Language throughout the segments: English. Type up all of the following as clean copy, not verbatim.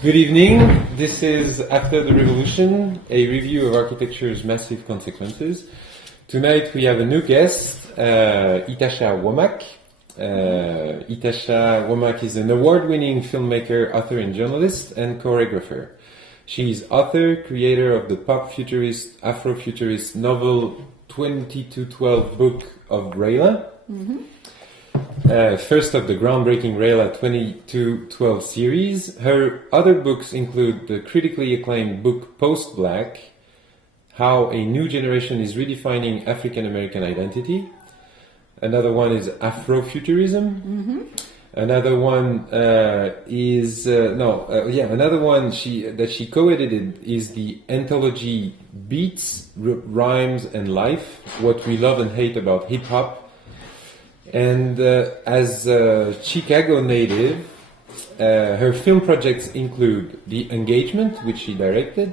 Good evening. This is After the Revolution, a review of architecture's massive consequences. Tonight we have a new guest, Ytasha Womack. Ytasha Womack is an award-winning filmmaker, author and journalist, and choreographer. She is author, creator of the pop-futurist, Afro-futurist novel 2212 Book of Rayla. First of the groundbreaking Rayla 2212 series. Her other books include the critically acclaimed book Post-Black, How a New Generation is Redefining African American Identity. Another one is Afrofuturism. Another one another one that she co-edited is the anthology Beats, Rhymes and Life, What We Love and Hate About Hip Hop. And as a Chicago native, her film projects include The Engagement, which she directed,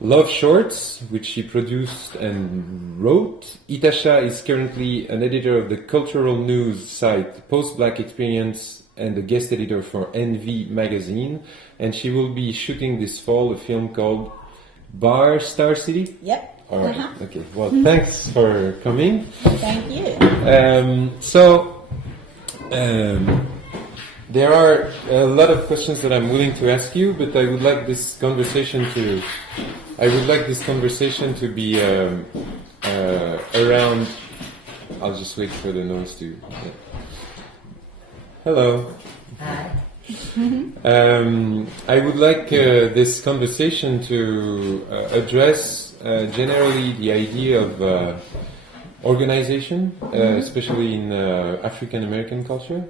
Love Shorts, which she produced and wrote. Ytasha is currently an editor of the cultural news site Post-Black Experience and a guest editor for Envy magazine. And she will be shooting this fall a film called Bar Star City? Yep. All right. Okay. Well, thanks for coming. Thank you. There are a lot of questions that I'm willing to ask you, but I would like this conversation to be around. I'll just wait for the noise to. Yeah. Hello. Hi. I would like this conversation to address generally the idea of organization, especially in African American culture.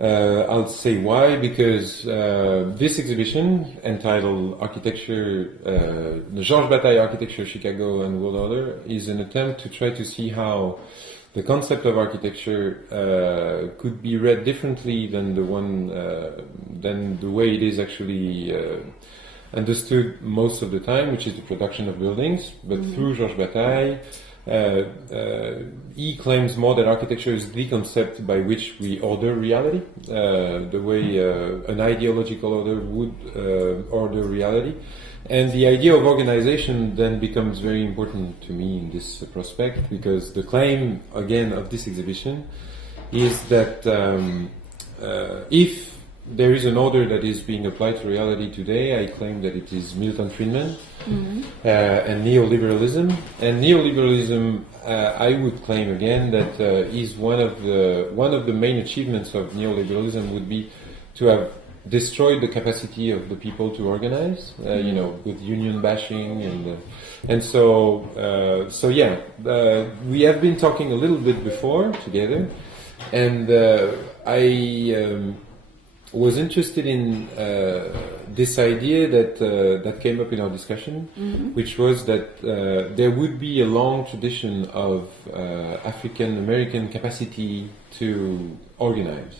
I'll say why, because this exhibition entitled Architecture, the Georges Bataille Architecture, Chicago and World Order is an attempt to try to see how the concept of architecture could be read differently than than the way it is actually understood most of the time, which is the production of buildings. But through Georges Bataille, he claims more that architecture is the concept by which we order reality, the way an ideological order would order reality. And the idea of organization then becomes very important to me in this prospect, because the claim, again, of this exhibition is that if there is an order that is being applied to reality today, I claim that it is Milton Friedman and neoliberalism. And neoliberalism, I would claim again that is one of the main achievements of neoliberalism would be to have destroyed the capacity of the people to organize, with union bashing and so we have been talking a little bit before together, and I was interested in this idea that came up in our discussion, which was that there would be a long tradition of African American capacity to organize.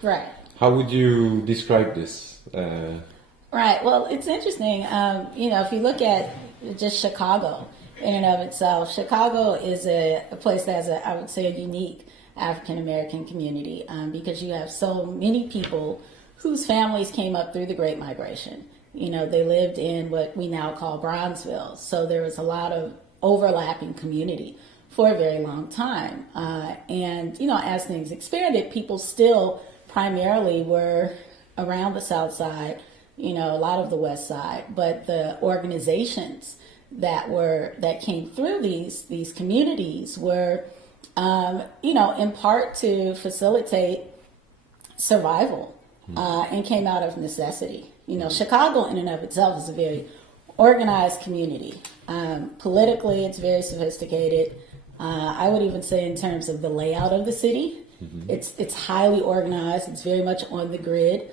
Right. How would you describe this? Right. Well, it's interesting. If you look at just Chicago in and of itself, Chicago is a place that has I would say, a unique African American community, because you have so many people whose families came up through the Great Migration. They lived in what we now call Bronzeville. So there was a lot of overlapping community for a very long time. As things expanded, people still primarily were around the South Side, a lot of the West Side, but the organizations that came through these communities were in part to facilitate survival, and came out of necessity. Chicago in and of itself is a very organized community. Politically, it's very sophisticated. I would even say in terms of the layout of the city, it's highly organized. It's very much on the grid.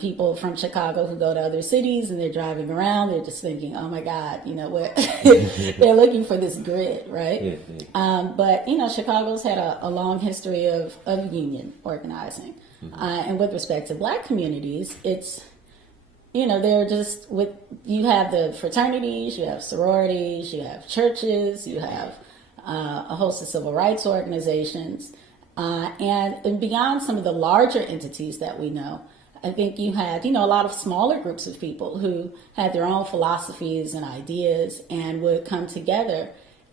People from Chicago who go to other cities and they're driving around, they're just thinking, oh my God, they're looking for this grid, right? But Chicago's had a long history of union organizing. And with respect to Black communities, it's, they're just you have the fraternities, you have sororities, you have churches, you have a host of civil rights organizations. And beyond some of the larger entities that we know, I think you had, a lot of smaller groups of people who had their own philosophies and ideas and would come together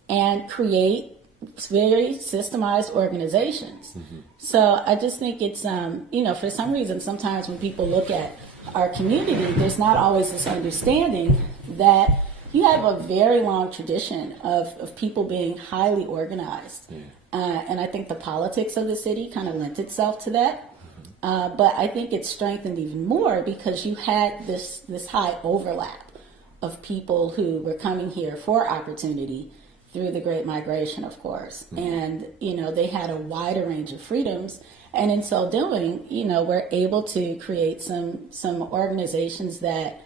and create very systemized organizations. So I just think it's, for some reason, sometimes when people look at our community, there's not always this understanding that you have a very long tradition of people being highly organized. And I think the politics of the city kind of lent itself to that. But I think it's strengthened even more because you had this high overlap of people who were coming here for opportunity through the Great Migration, of course. And, they had a wider range of freedoms. And in so doing, we're able to create some organizations that,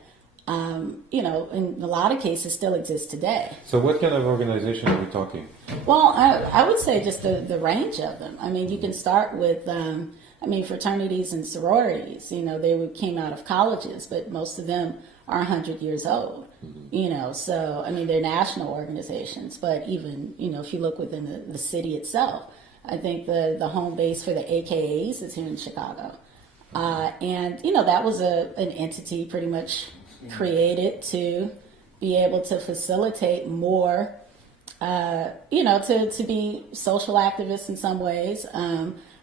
in a lot of cases still exist today. So what kind of organization are we talking? Well, I would say just the range of them. I mean, you can start with, fraternities and sororities. They came out of colleges, but most of them are 100 years old. So, they're national organizations, but even, if you look within the city itself, I think the home base for the AKAs is here in Chicago. And that was an entity pretty much created to be able to facilitate more, to be social activists in some ways.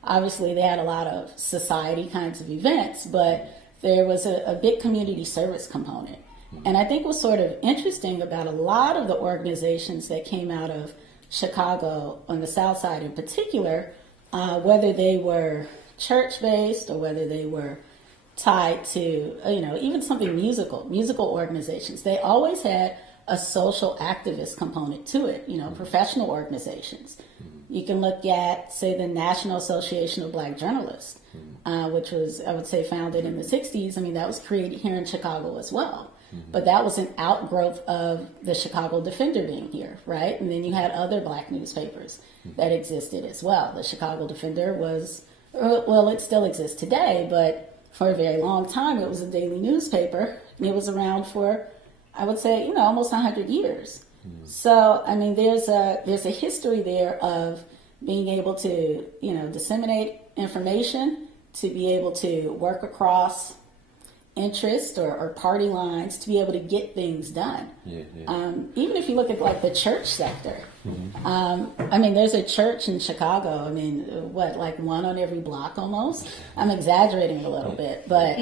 Obviously, they had a lot of society kinds of events, but there was a big community service component. And I think what's sort of interesting about a lot of the organizations that came out of Chicago on the South Side in particular, whether they were church-based or whether they were tied to, even something musical organizations, they always had a social activist component to it, professional organizations. You can look at, say, the National Association of Black Journalists, which was, I would say, founded in the 60s. That was created here in Chicago as well. But that was an outgrowth of the Chicago Defender being here, right? And then you had other black newspapers that existed as well. The Chicago Defender was, well, it still exists today, but for a very long time it was a daily newspaper, and it was around for, I would say, almost 100 years. So, there's a history there of being able to, disseminate information, to be able to work across interest or party lines, to be able to get things done. Even if you look at like the church sector, there's a church in Chicago, like one on every block almost. I'm exaggerating a little bit, but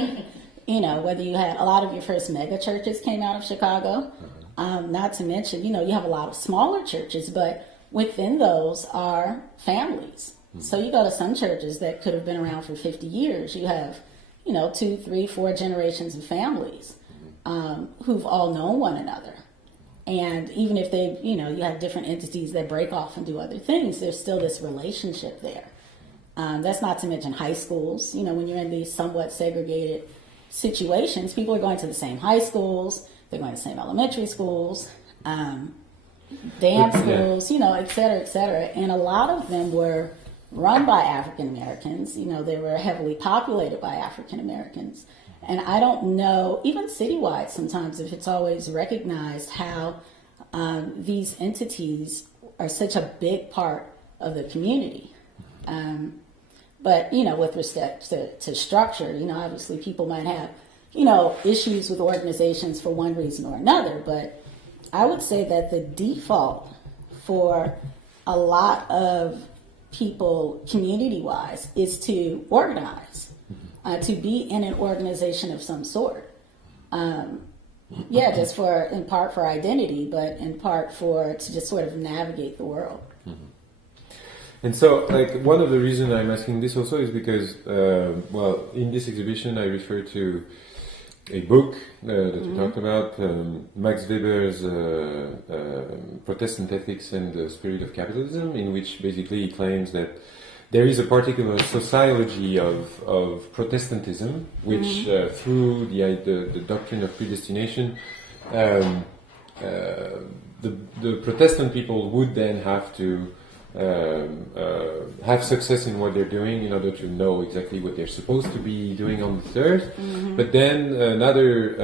whether you had a lot of your first mega churches came out of Chicago, not to mention, you have a lot of smaller churches, but within those are families. So you go to some churches that could have been around for 50 years. You have 2, 3, 4 generations of families who've all known one another. And even if they, you have different entities that break off and do other things, there's still this relationship there. That's not to mention high schools. When you're in these somewhat segregated situations, people are going to the same high schools, they're going to the same elementary schools, dance schools, et cetera, et cetera. And a lot of them were run by African Americans. They were heavily populated by African Americans. And I don't know, even citywide sometimes, if it's always recognized how these entities are such a big part of the community. But, with respect to structure, obviously people might have, issues with organizations for one reason or another. But I would say that the default for a lot of people community-wise is to organize, to be in an organization of some sort. Just in part for identity, but in part to just sort of navigate the world. And so, one of the reasons I'm asking this also is because, in this exhibition I refer to a book that we talked about, Max Weber's Protestant Ethics and the Spirit of Capitalism, in which basically he claims that there is a particular sociology of Protestantism, which through the doctrine of predestination, the Protestant people would then have to have success in what they're doing in order to know exactly what they're supposed to be doing on this earth. But then another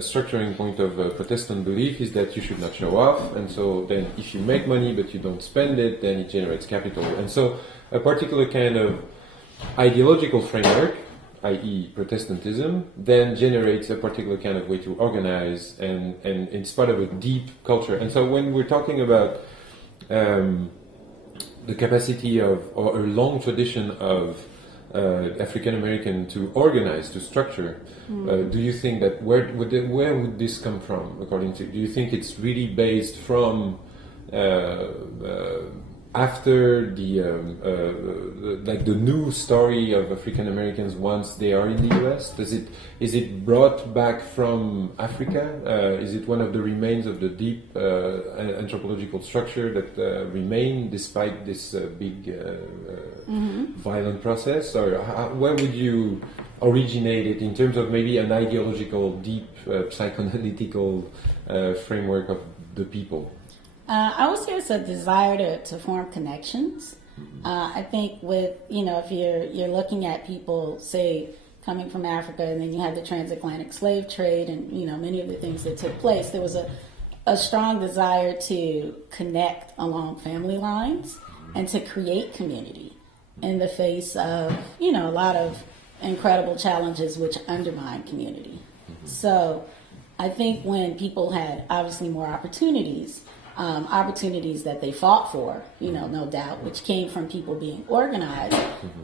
structuring point of Protestant belief is that you should not show off, and so then if you make money but you don't spend it, then it generates capital. And so a particular kind of ideological framework i.e. Protestantism, then generates a particular kind of way to organize, and it's part of a deep culture. And so when we're talking about the capacity of, or a long tradition of African American to organize, to structure, do you think that where would this come from? According to, do you think it's really based from after the like the new story of African Americans once they are in the U.S.? Is it brought back from Africa? Is it one of the remains of the deep anthropological structure that remain despite this big violent process? Or where would you originate it in terms of maybe an ideological, deep psychoanalytical framework of the people? I would say it's a desire to form connections. I think with, if you're looking at people, say, coming from Africa, and then you had the transatlantic slave trade and, many of the things that took place, there was a strong desire to connect along family lines and to create community in the face of, a lot of incredible challenges which undermine community. So I think when people had obviously more opportunities that they fought for, no doubt, which came from people being organized.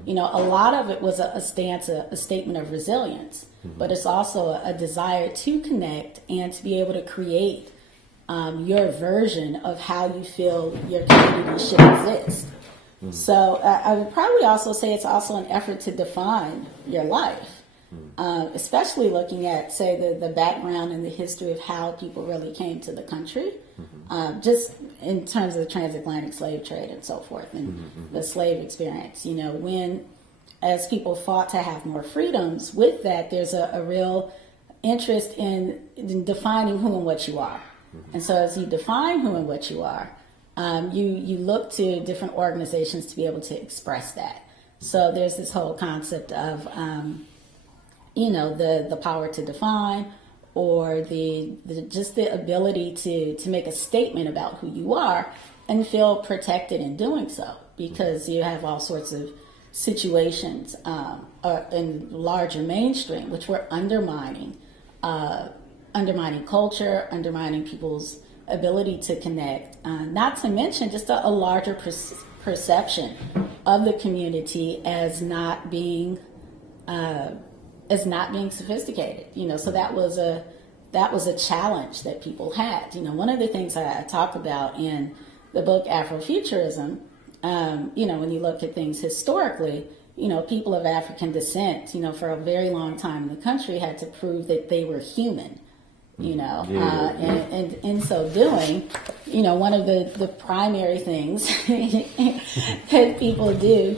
A lot of it was a stance, a statement of resilience, but it's also a desire to connect and to be able to create your version of how you feel your community should exist. So I would probably also say it's also an effort to define your life. Especially looking at, say, the background and the history of how people really came to the country, just in terms of the transatlantic slave trade and so forth, and the slave experience. When, as people fought to have more freedoms, with that, there's a real interest in defining who and what you are. And so as you define who and what you are, you look to different organizations to be able to express that. So there's this whole concept of the power to define, or the just the ability to make a statement about who you are and feel protected in doing so, because you have all sorts of situations in larger mainstream which were undermining culture, undermining people's ability to connect, not to mention just a larger perception of the community as not being sophisticated, so that was a challenge that people had. One of the things I talk about in the book Afrofuturism, when you look at things historically, people of African descent, for a very long time in the country had to prove that they were human, and in so doing, one of the primary things that people do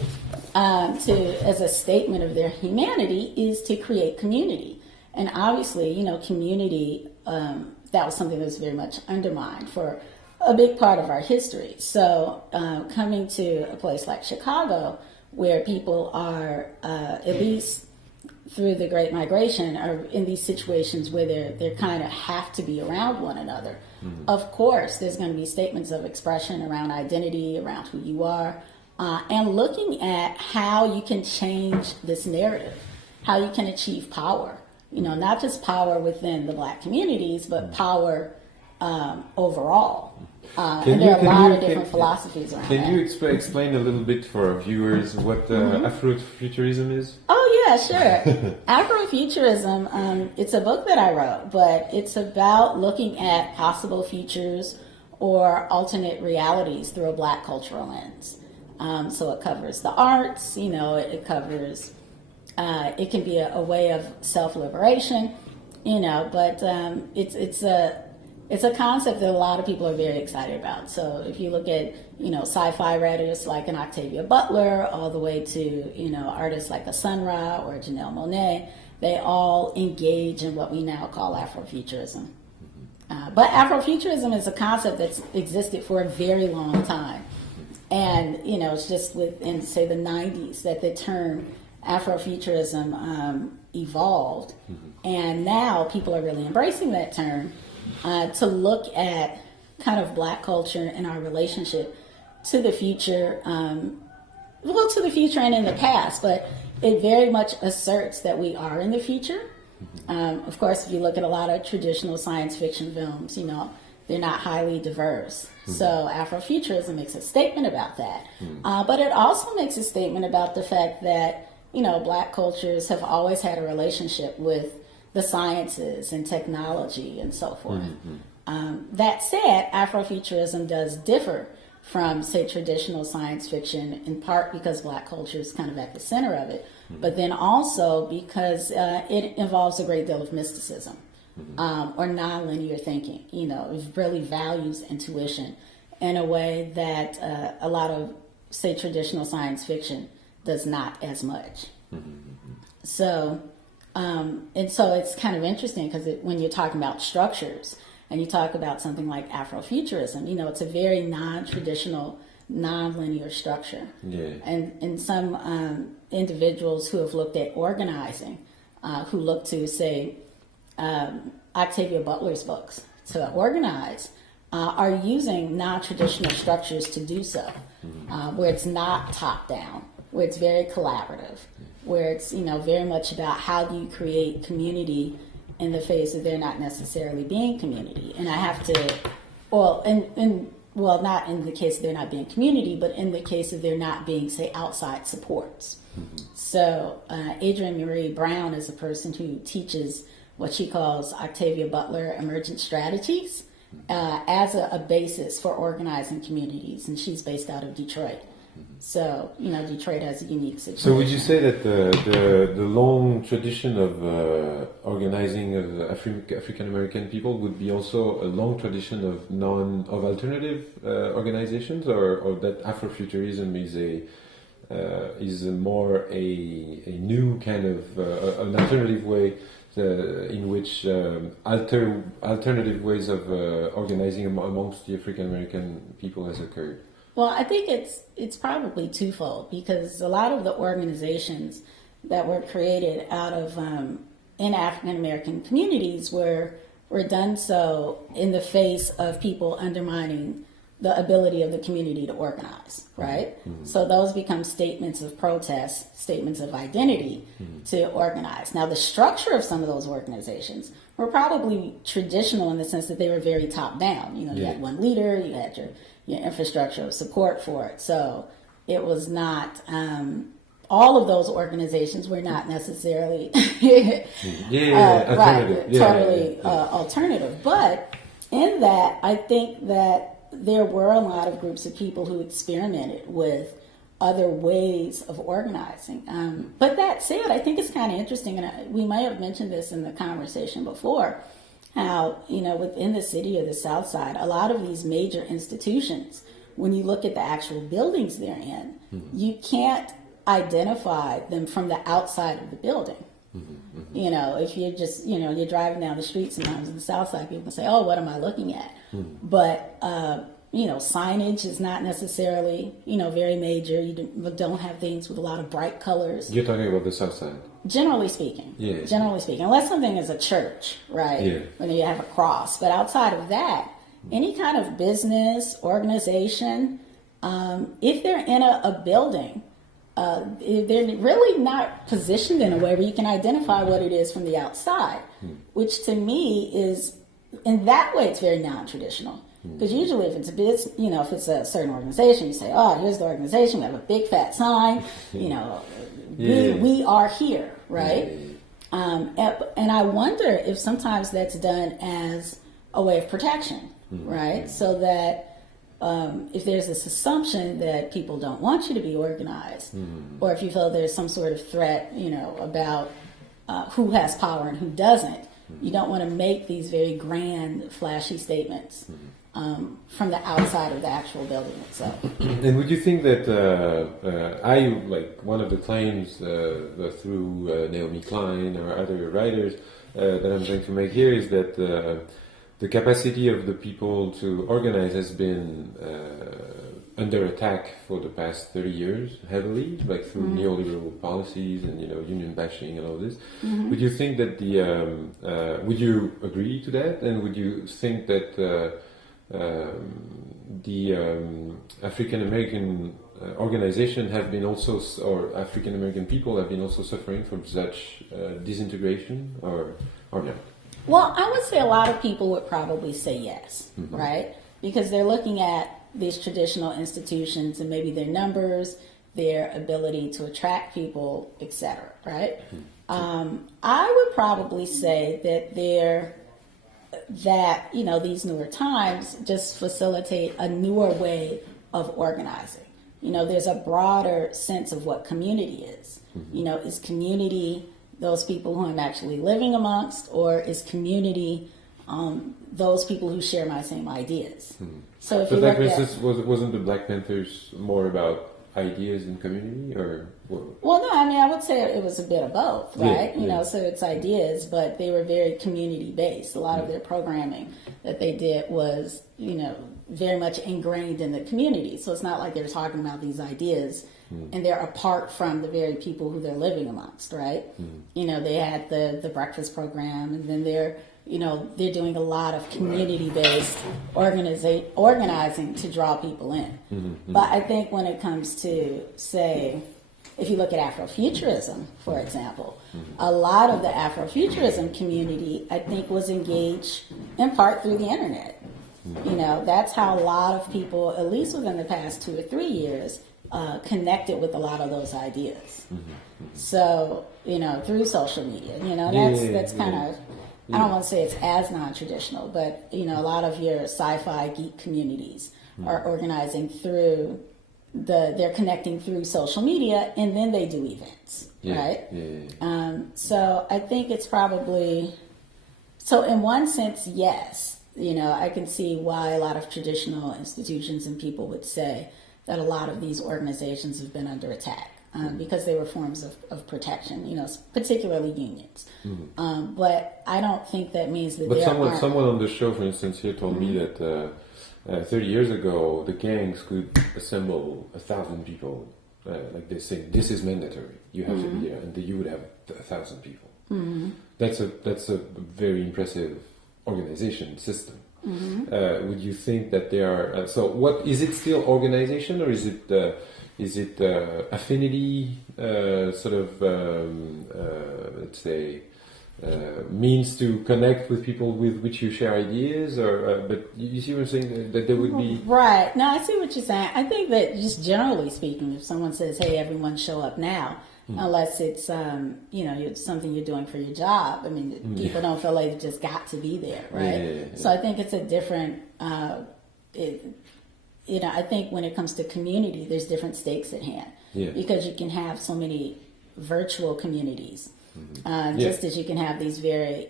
as a statement of their humanity is to create community. And obviously, community, that was something that was very much undermined for a big part of our history. So coming to a place like Chicago, where people are, at least through the Great Migration, are in these situations where they kind of have to be around one another. Of course, there's going to be statements of expression around identity, around who you are, and looking at how you can change this narrative, how you can achieve power. Not just power within the Black communities, but power overall. And there are a lot of different philosophies around that. Can you explain a little bit for our viewers what Afrofuturism is? Oh, yeah, sure. Afrofuturism, it's a book that I wrote, but it's about looking at possible futures or alternate realities through a Black cultural lens. So it covers the arts, it covers, it can be a way of self-liberation, but it's a concept that a lot of people are very excited about. So if you look at, sci-fi writers like an Octavia Butler, all the way to, artists like a Sun Ra or Janelle Monáe, they all engage in what we now call Afrofuturism. But Afrofuturism is a concept that's existed for a very long time. And, it's just within, say, the 90s that the term Afrofuturism evolved. And now people are really embracing that term to look at kind of Black culture and our relationship to the future, to the future and in the past. But, it very much asserts that we are in the future. Of course, if you look at a lot of traditional science fiction films, they're not highly diverse. So Afrofuturism makes a statement about that. But it also makes a statement about the fact that, Black cultures have always had a relationship with the sciences and technology and so forth. That said, Afrofuturism does differ from, say, traditional science fiction, in part because Black culture is kind of at the center of it, but then also because it involves a great deal of mysticism. Or nonlinear thinking. It really values intuition in a way that a lot of, say, traditional science fiction does not as much. So, and so it's kind of interesting because when you're talking about structures and you talk about something like Afrofuturism, it's a very non-traditional, non-linear structure. Yeah. And some individuals who have looked at organizing, who look to, say, Octavia Butler's books to organize, are using non-traditional structures to do so, where it's not top-down, where it's very collaborative, where it's very much about how do you create community in the face of there not necessarily being community. And I have to, well, not in the case of there not being community, but in the case of there not being, say, outside supports. So Adrienne Marie Brown is a person who teaches what she calls Octavia Butler emergent strategies as a basis for organizing communities, and she's based out of Detroit. So Detroit has a unique situation. So would you say that the long tradition of organizing of African American people would be also a long tradition of alternative organizations, or that Afrofuturism is more a new kind of an alternative way in which alternative ways of organizing amongst the African American people has occurred? Well, I think it's probably twofold, because a lot of the organizations that were created out of in African American communities were done so in the face of people undermining the ability of the community to organize, right? So those become statements of protest, statements of identity to organize. Now, the structure of some of those organizations were probably traditional in the sense that they were very top down. You had one leader, you had your infrastructure of support for it. So it was not, all of those organizations were not necessarily alternative. But in that, I think that there were a lot of groups of people who experimented with other ways of organizing. But that said, I think it's kind of interesting, and we may have mentioned this in the conversation before, how, within the city of the South Side, a lot of these major institutions, when you look at the actual buildings they're in, you can't identify them from the outside of the building. If you're just, you're driving down the street sometimes in the South Side, people can say, oh, what am I looking at? But, signage is not necessarily, very major. You don't have things with a lot of bright colors. You're talking about the South Side? Generally speaking. Yeah. Generally speaking. Unless something is a church, right? Yeah. When you have a cross. But outside of that, any kind of business, organization, if they're in a building, they're really not positioned in a way where you can identify what it is from the outside, which to me is, in that way, it's very non-traditional. Because usually if it's a business, if it's a certain organization, you say, oh, here's the organization, we have a big fat sign, we are here, right? And I wonder if sometimes that's done as a way of protection, right? So that if there's this assumption that people don't want you to be organized, or if you feel there's some sort of threat, about who has power and who doesn't, you don't want to make these very grand, flashy statements from the outside of the actual building itself. And would you think that one of the claims through Naomi Klein or other writers that I'm trying to make here is that the capacity of the people to organize has been under attack for the past 30 years, heavily, through neoliberal policies and union bashing and all this. Would you think that would you agree to that, and would you think that the African American organization have been also, or African American people have been also suffering from such disintegration, or not? Well, I would say a lot of people would probably say yes, right? Because they're looking at these traditional institutions and maybe their numbers, their ability to attract people, etc., right? I would probably say that these newer times just facilitate a newer way of organizing. There's a broader sense of what community is. Is community those people who I'm actually living amongst, or is community those people who share my same ideas? So if you that, look for instance, wasn't the Black Panthers more about ideas and community, or? Well, no, I would say it was a bit of both, right? Yeah. So it's ideas, but they were very community based. A lot of their programming that they did was, very much ingrained in the community. So it's not like they're talking about these ideas and they're apart from the very people who they're living amongst, right? They had the breakfast program, and then they're doing a lot of community-based organizing to draw people in. But I think when it comes to, say, if you look at Afrofuturism, for example, a lot of the Afrofuturism community, I think, was engaged in part through the internet. That's how a lot of people, at least within the past 2 or 3 years, connected with a lot of those ideas. So, through social media, that's kind of, I don't want to say it's as non-traditional, but, a lot of your sci-fi geek communities are organizing through they're connecting through social media, and then they do events, right? So I think it's probably, so in one sense, yes, I can see why a lot of traditional institutions and people would say that a lot of these organizations have been under attack. Because they were forms of protection, particularly unions. But I don't think that means that. But someone on the show, for instance, here told me that 30 years ago the gangs could assemble 1,000 people. Like they say, this is mandatory. You have to be here, and you would have 1,000 people. That's a very impressive organization system. Would you think that they are? So, what is it? Still organization, or is it? Is it affinity, sort of, let's say, means to connect with people with which you share ideas? Or, but you see what I'm saying? That there would be... Right. No, I see what you're saying. I think that just generally speaking, if someone says, hey, everyone show up now, unless it's, it's something you're doing for your job, people don't feel like they just got to be there, right? So I think it's a different... I think when it comes to community, there's different stakes at hand because you can have so many virtual communities, just as you can have these very,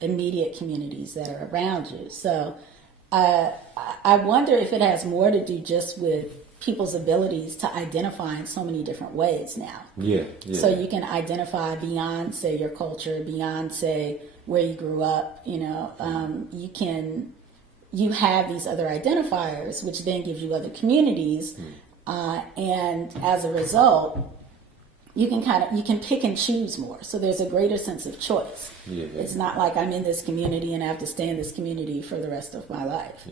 immediate communities that are around you. So I wonder if it has more to do just with people's abilities to identify in so many different ways now. So you can identify beyond, say, your culture, beyond, say, where you grew up. You have these other identifiers, which then gives you other communities, and as a result, you can pick and choose more. So there's a greater sense of choice. It's not like I'm in this community and I have to stay in this community for the rest of my life.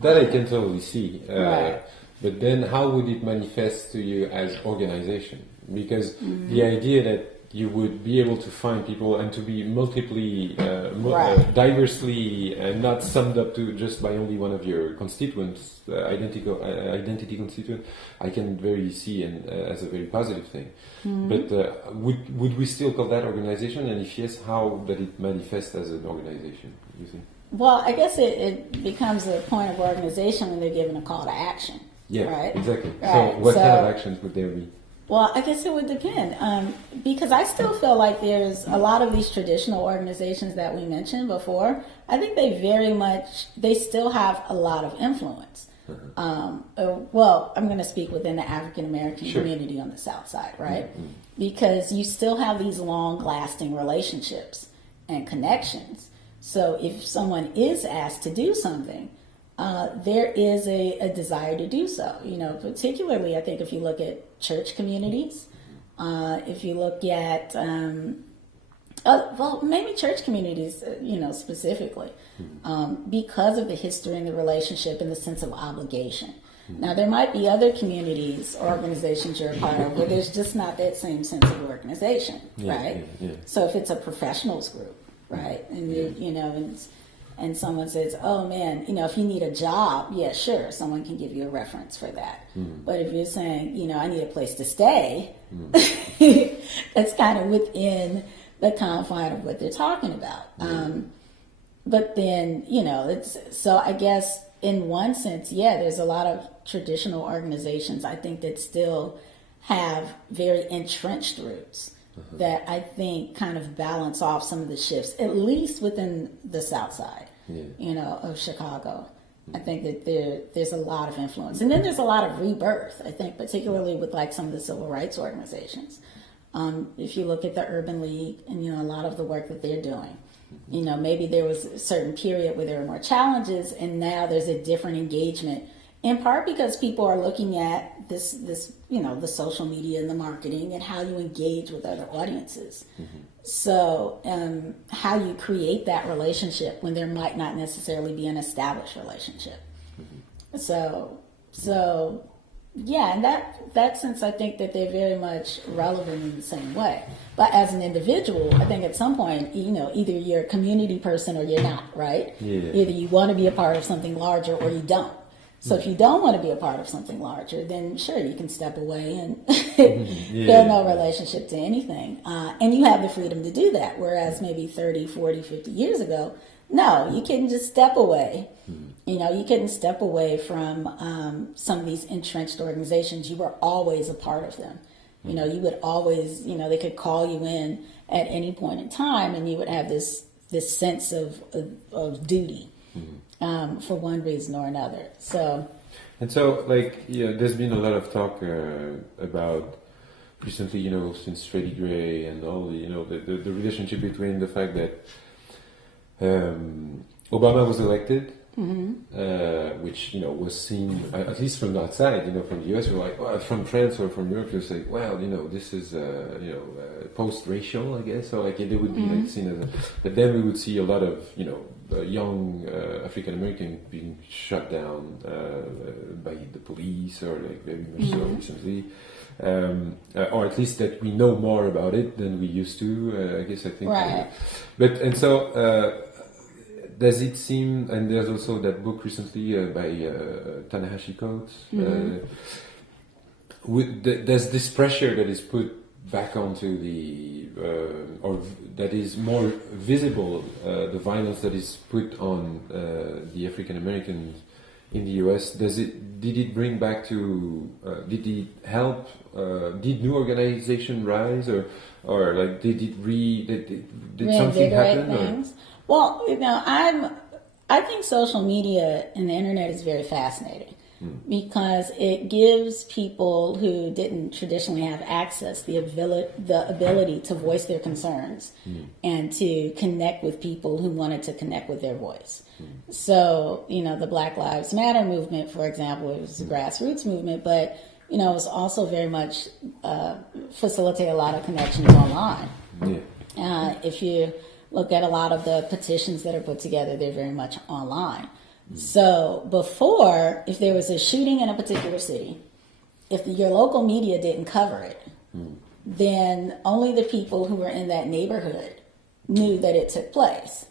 That I can totally see. But then, how would it manifest to you as organization? Because the idea that you would be able to find people and to be diversely not summed up to just by only one of your constituents, identity constituent, I can very see as a very positive thing. But would we still call that organization? And if yes, how does it manifest as an organization, you think? Well, I guess it becomes a point of organization when they're given a call to action. Right? Exactly. So what kind of actions would there be? Well, I guess it would depend, because I still feel like there's a lot of these traditional organizations that we mentioned before. I think they still have a lot of influence. Well, I'm going to speak within the African American community on the South Side, right? Because you still have these long-lasting relationships and connections. So if someone is asked to do something, there is a desire to do so. Particularly, I think if you look at church communities, if you look at Well, maybe church communities, specifically, because of the history and the relationship and the sense of obligation. Now, there might be other communities or organizations you're a part of where there's just not that same sense of organization, right? So if it's a professionals group, right, and and someone says, "Oh man, if you need a job, yeah, sure, someone can give you a reference for that." But if you're saying, I need a place to stay, that's kind of within the confine of what they're talking about. But then, so I guess in one sense, there's a lot of traditional organizations, I think, that still have very entrenched roots that I think kind of balance off some of the shifts, at least within the South Side, of Chicago. I think that there's a lot of influence. And then there's a lot of rebirth, I think, particularly with like some of the civil rights organizations. If you look at the Urban League and, a lot of the work that they're doing, maybe there was a certain period where there were more challenges and now there's a different engagement, in part because people are looking at this, the social media and the marketing and how you engage with other audiences. So how you create that relationship when there might not necessarily be an established relationship. So yeah, in that sense, I think that they're very much relevant in the same way. But as an individual, I think at some point, either you're a community person or you're not, right? Either you want to be a part of something larger or you don't. So if you don't want to be a part of something larger, then sure, you can step away and feel no relationship to anything. And you have the freedom to do that. Whereas maybe 30, 40, 50 years ago, no, you couldn't just step away. You couldn't step away from some of these entrenched organizations. You were always a part of them. You would always, they could call you in at any point in time and you would have this sense of duty. For one reason or another. So there's been a lot of talk about recently, since Freddie Gray and all, the relationship between the fact that Obama was elected, which was seen at least from the outside, from the US, from France or from Europe, you say, well, this is post-racial, I guess, so it would be seen as but then we would see a lot of young African American being shut down by the police, or very much so recently, or at least that we know more about it than we used to. I guess I think, right. Does it seem? And there's also that book recently by Ta-Nehisi Coates. There's this pressure that is put back onto or that is more visible, the violence that is put on the African Americans in the U.S. Did it bring back to? Did it help? Did new organization rise, or did it did something happen? Well, I think social media and the internet is very fascinating. Because it gives people who didn't traditionally have access the ability to voice their concerns and to connect with people who wanted to connect with their voice. So, the Black Lives Matter movement, for example, it was a grassroots movement, but, it was also very much facilitate a lot of connections online. If you look at a lot of the petitions that are put together, they're very much online. So before, if there was a shooting in a particular city, if your local media didn't cover it, then only the people who were in that neighborhood knew that it took place,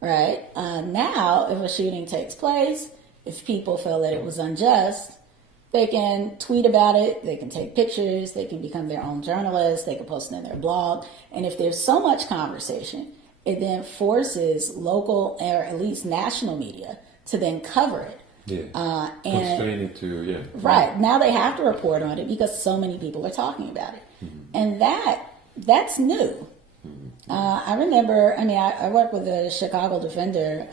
right? Now, if a shooting takes place, if people feel that it was unjust, they can tweet about it, they can take pictures, they can become their own journalists, they can post it in their blog. And if there's so much conversation, it then forces local or at least national media to then cover it. Constrain it to, Right. Now they have to report on it because so many people are talking about it. And that's new. I remember, I worked with a Chicago Defender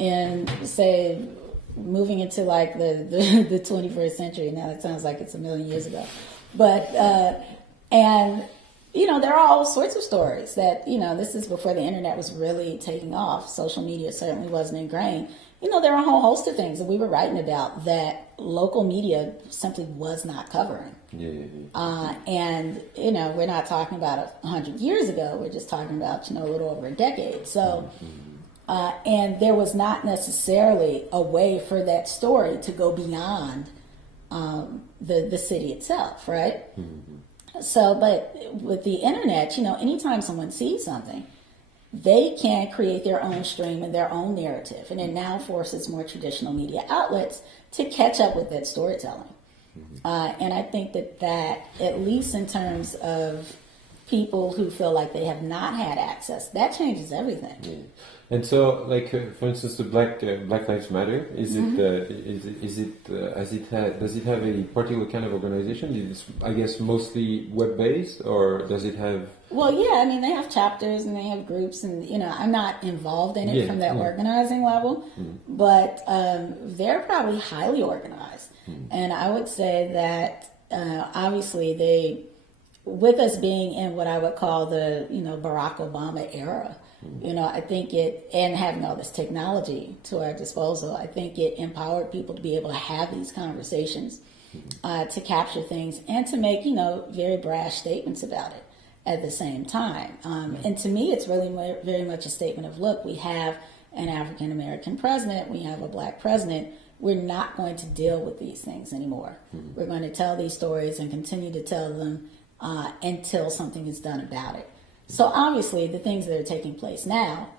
and say moving into the 21st century. Now it sounds like it's a million years ago. But, and there are all sorts of stories that, this is before the internet was really taking off. Social media certainly wasn't ingrained. There are a whole host of things that we were writing about that local media simply was not covering. And, we're not talking about 100 years ago. We're just talking about, a little over a decade. So, and there was not necessarily a way for that story to go beyond the city itself, right? So, but with the internet, anytime someone sees something, they can create their own stream and their own narrative. And it now forces more traditional media outlets to catch up with that storytelling. And I think that at least in terms of people who feel like they have not had access, that changes everything. Yeah. And so, like for instance, the Black Lives Matter, does it have a particular kind of organization? It's, I guess, mostly web based, or does it have? Well, yeah, I mean, they have chapters and they have groups, and I'm not involved in it from that organizing level, but they're probably highly organized, and I would say that obviously with us being in what I would call the Barack Obama era. I think and having all this technology to our disposal, I think it empowered people to be able to have these conversations, to capture things, and to make, very brash statements about it at the same time. And to me, it's really very much a statement of, look, we have an African American president, we have a Black president, we're not going to deal with these things anymore. We're going to tell these stories and continue to tell them until something is done about it. So obviously, the things that are taking place now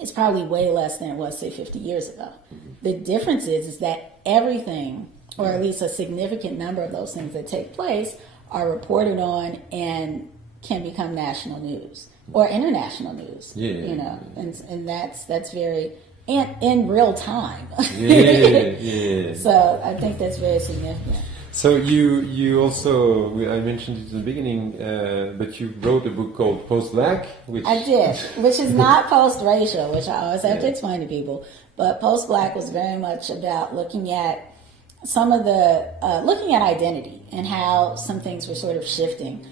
is probably way less than it was, say, 50 years ago. The difference is that everything, or at least a significant number of those things that take place, are reported on and can become national news or international news. And that's very in real time. So I think that's very significant. So you also, I mentioned it in the beginning, but you wrote a book called Post-Black, which I did, which is not post-racial, which I always have to explain to people. But Post-Black was very much about looking at looking at identity and how some things were sort of shifting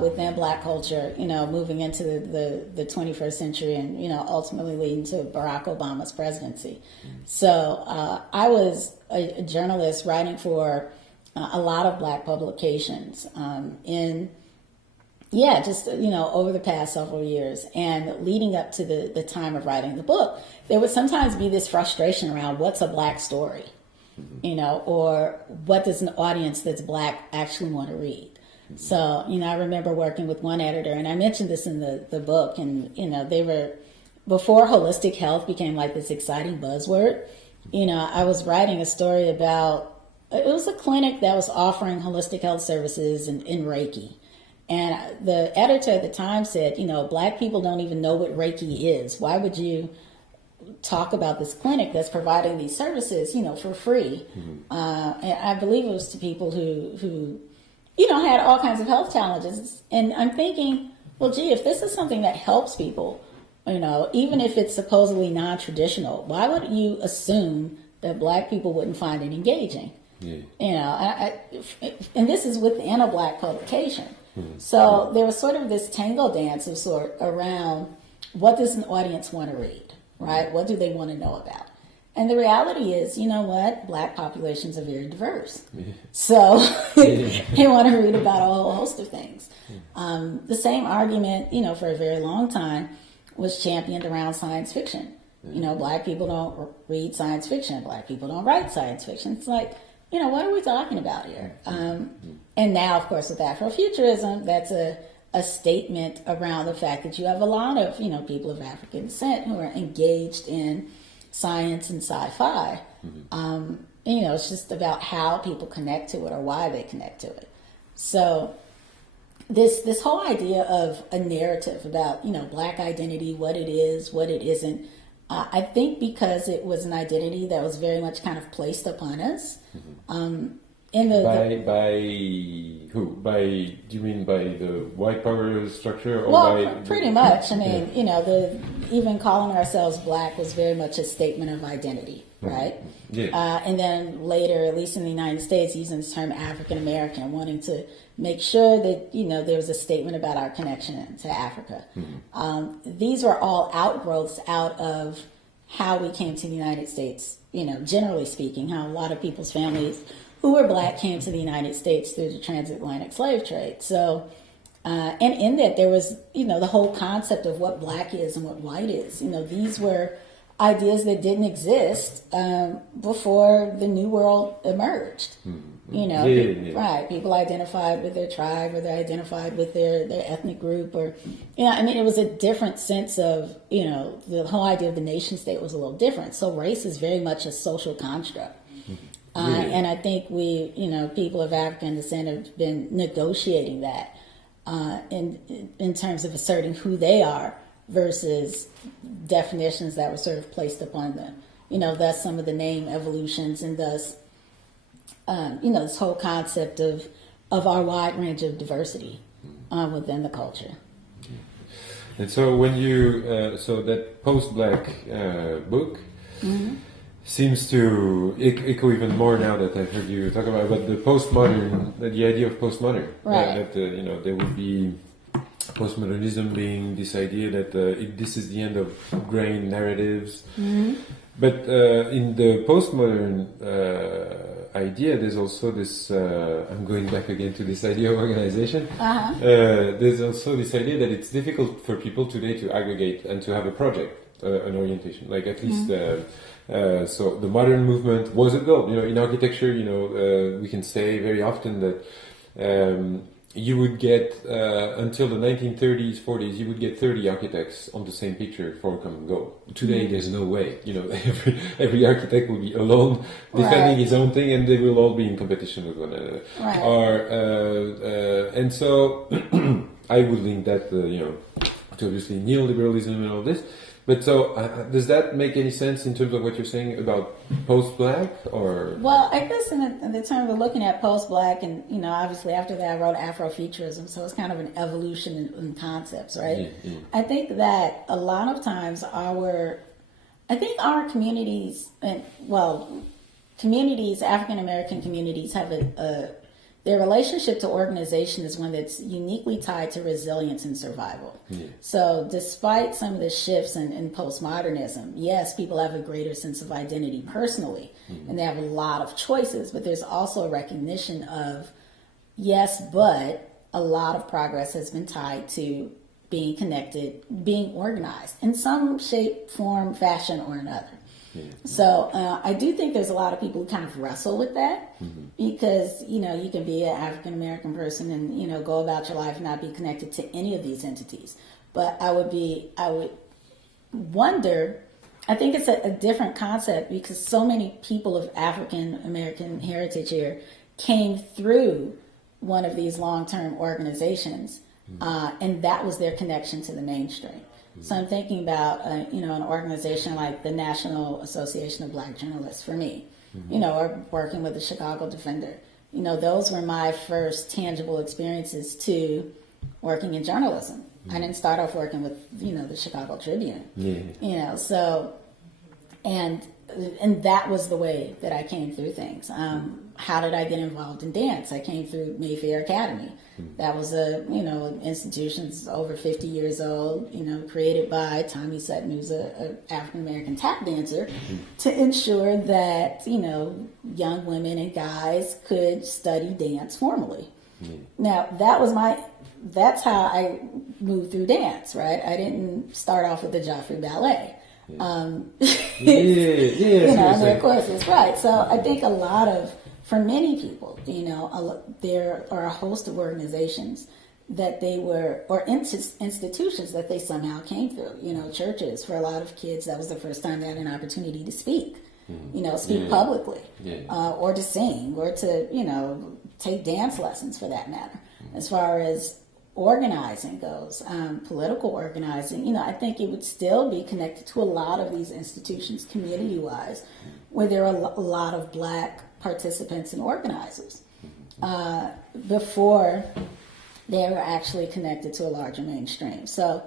within Black culture, moving into the 21st century and, ultimately leading to Barack Obama's presidency. So I was a journalist writing for a lot of Black publications over the past several years, and leading up to the time of writing the book, there would sometimes be this frustration around what's a Black story, or what does an audience that's Black actually want to read. So, I remember working with one editor, and I mentioned this in the book, and, they were, before holistic health became like this exciting buzzword, I was writing a story about, it was a clinic that was offering holistic health services in Reiki. And the editor at the time said, Black people don't even know what Reiki is. Why would you talk about this clinic that's providing these services, for free? And I believe it was to people who had all kinds of health challenges. And I'm thinking, well, gee, if this is something that helps people, even if it's supposedly non-traditional, why would you assume that Black people wouldn't find it engaging? And this is within a Black publication. So there was sort of this tango dance of sort around what does an audience want to read, right? What do they want to know about? And the reality is, Black populations are very diverse. So they want to read about a whole host of things. The same argument, for a very long time was championed around science fiction. Black people don't read science fiction. Black people don't write science fiction. It's like, what are we talking about here? And now, of course, with Afrofuturism, that's a statement around the fact that you have a lot of, people of African descent who are engaged in science and sci-fi. It's just about how people connect to it or why they connect to it. So this whole idea of a narrative about, Black identity, what it is, what it isn't, I think because it was an identity that was very much kind of placed upon us, in By who? By, do you mean by the white power structure, or well, by pretty much. I mean, even calling ourselves black was very much a statement of identity, right? Yeah. And then later, at least in the United States, using the term African American, wanting to make sure that there was a statement about our connection to Africa. These were all outgrowths out of how we came to the United States. Generally speaking, how a lot of people's families who were black came to the United States through the transatlantic slave trade. So, and in that there was, the whole concept of what black is and what white is. These were ideas that didn't exist before the New World emerged. Right? People identified with their tribe, or they identified with their ethnic group, or it was a different sense of the whole idea of the nation state was a little different. So race is very much a social construct. And I think we, people of African descent have been negotiating that in terms of asserting who they are versus definitions that were sort of placed upon them. Thus some of the name evolutions, and thus, this whole concept of our wide range of diversity within the culture. And so when you, so that post-black book, seems to echo even more now that I've heard you talk about. But the postmodern, the idea of postmodern, right? That there would be postmodernism being this idea that this is the end of grain narratives. But in the postmodern idea, there's also this. I'm going back again to this idea of organization. There's also this idea that it's difficult for people today to aggregate and to have a project, an orientation, like at least. So the modern movement was a goal. In architecture, we can say very often that you would get until the 1930s, 40s, you would get 30 architects on the same picture for a common goal. Today, there's no way. Every architect will be alone defending his own thing, and they will all be in competition with one another. And so I would link that, to obviously neoliberalism and all this. But so, does that make any sense in terms of what you're saying about post-black, or? Well, I guess in the term of looking at post-black, and obviously after that I wrote Afrofuturism, so it's kind of an evolution in concepts, right? I think that a lot of times our communities, African American communities have their relationship to organization is one that's uniquely tied to resilience and survival. So despite some of the shifts in postmodernism, yes, people have a greater sense of identity personally, and they have a lot of choices, but there's also a recognition of, yes, but a lot of progress has been tied to being connected, being organized in some shape, form, fashion, or another. So I do think there's a lot of people who kind of wrestle with that because, you can be an African American person and, go about your life and not be connected to any of these entities. But I would wonder, I think it's a different concept because so many people of African American heritage here came through one of these long-term organizations, and that was their connection to the mainstream. So I'm thinking about, an organization like the National Association of Black Journalists for me, or working with the Chicago Defender. Those were my first tangible experiences to working in journalism. I didn't start off working with, the Chicago Tribune, so, and that was the way that I came through things. How did I get involved in dance? I came through Mayfair Academy. That was an institution that's over 50 years old, created by Tommy Sutton, who's a African American tap dancer, to ensure that, young women and guys could study dance formally. Now, that's how I moved through dance, right? I didn't start off with the Joffrey Ballet. And their courses, right? So I think for many people, there are a host of organizations that they were, or institutions that they somehow came through. Churches, for a lot of kids, that was the first time they had an opportunity to speak, speak publicly, or to sing, or to, take dance lessons for that matter. As far as organizing goes, political organizing, I think it would still be connected to a lot of these institutions community-wise, where there are a lot of Black participants and organizers before they were actually connected to a larger mainstream. So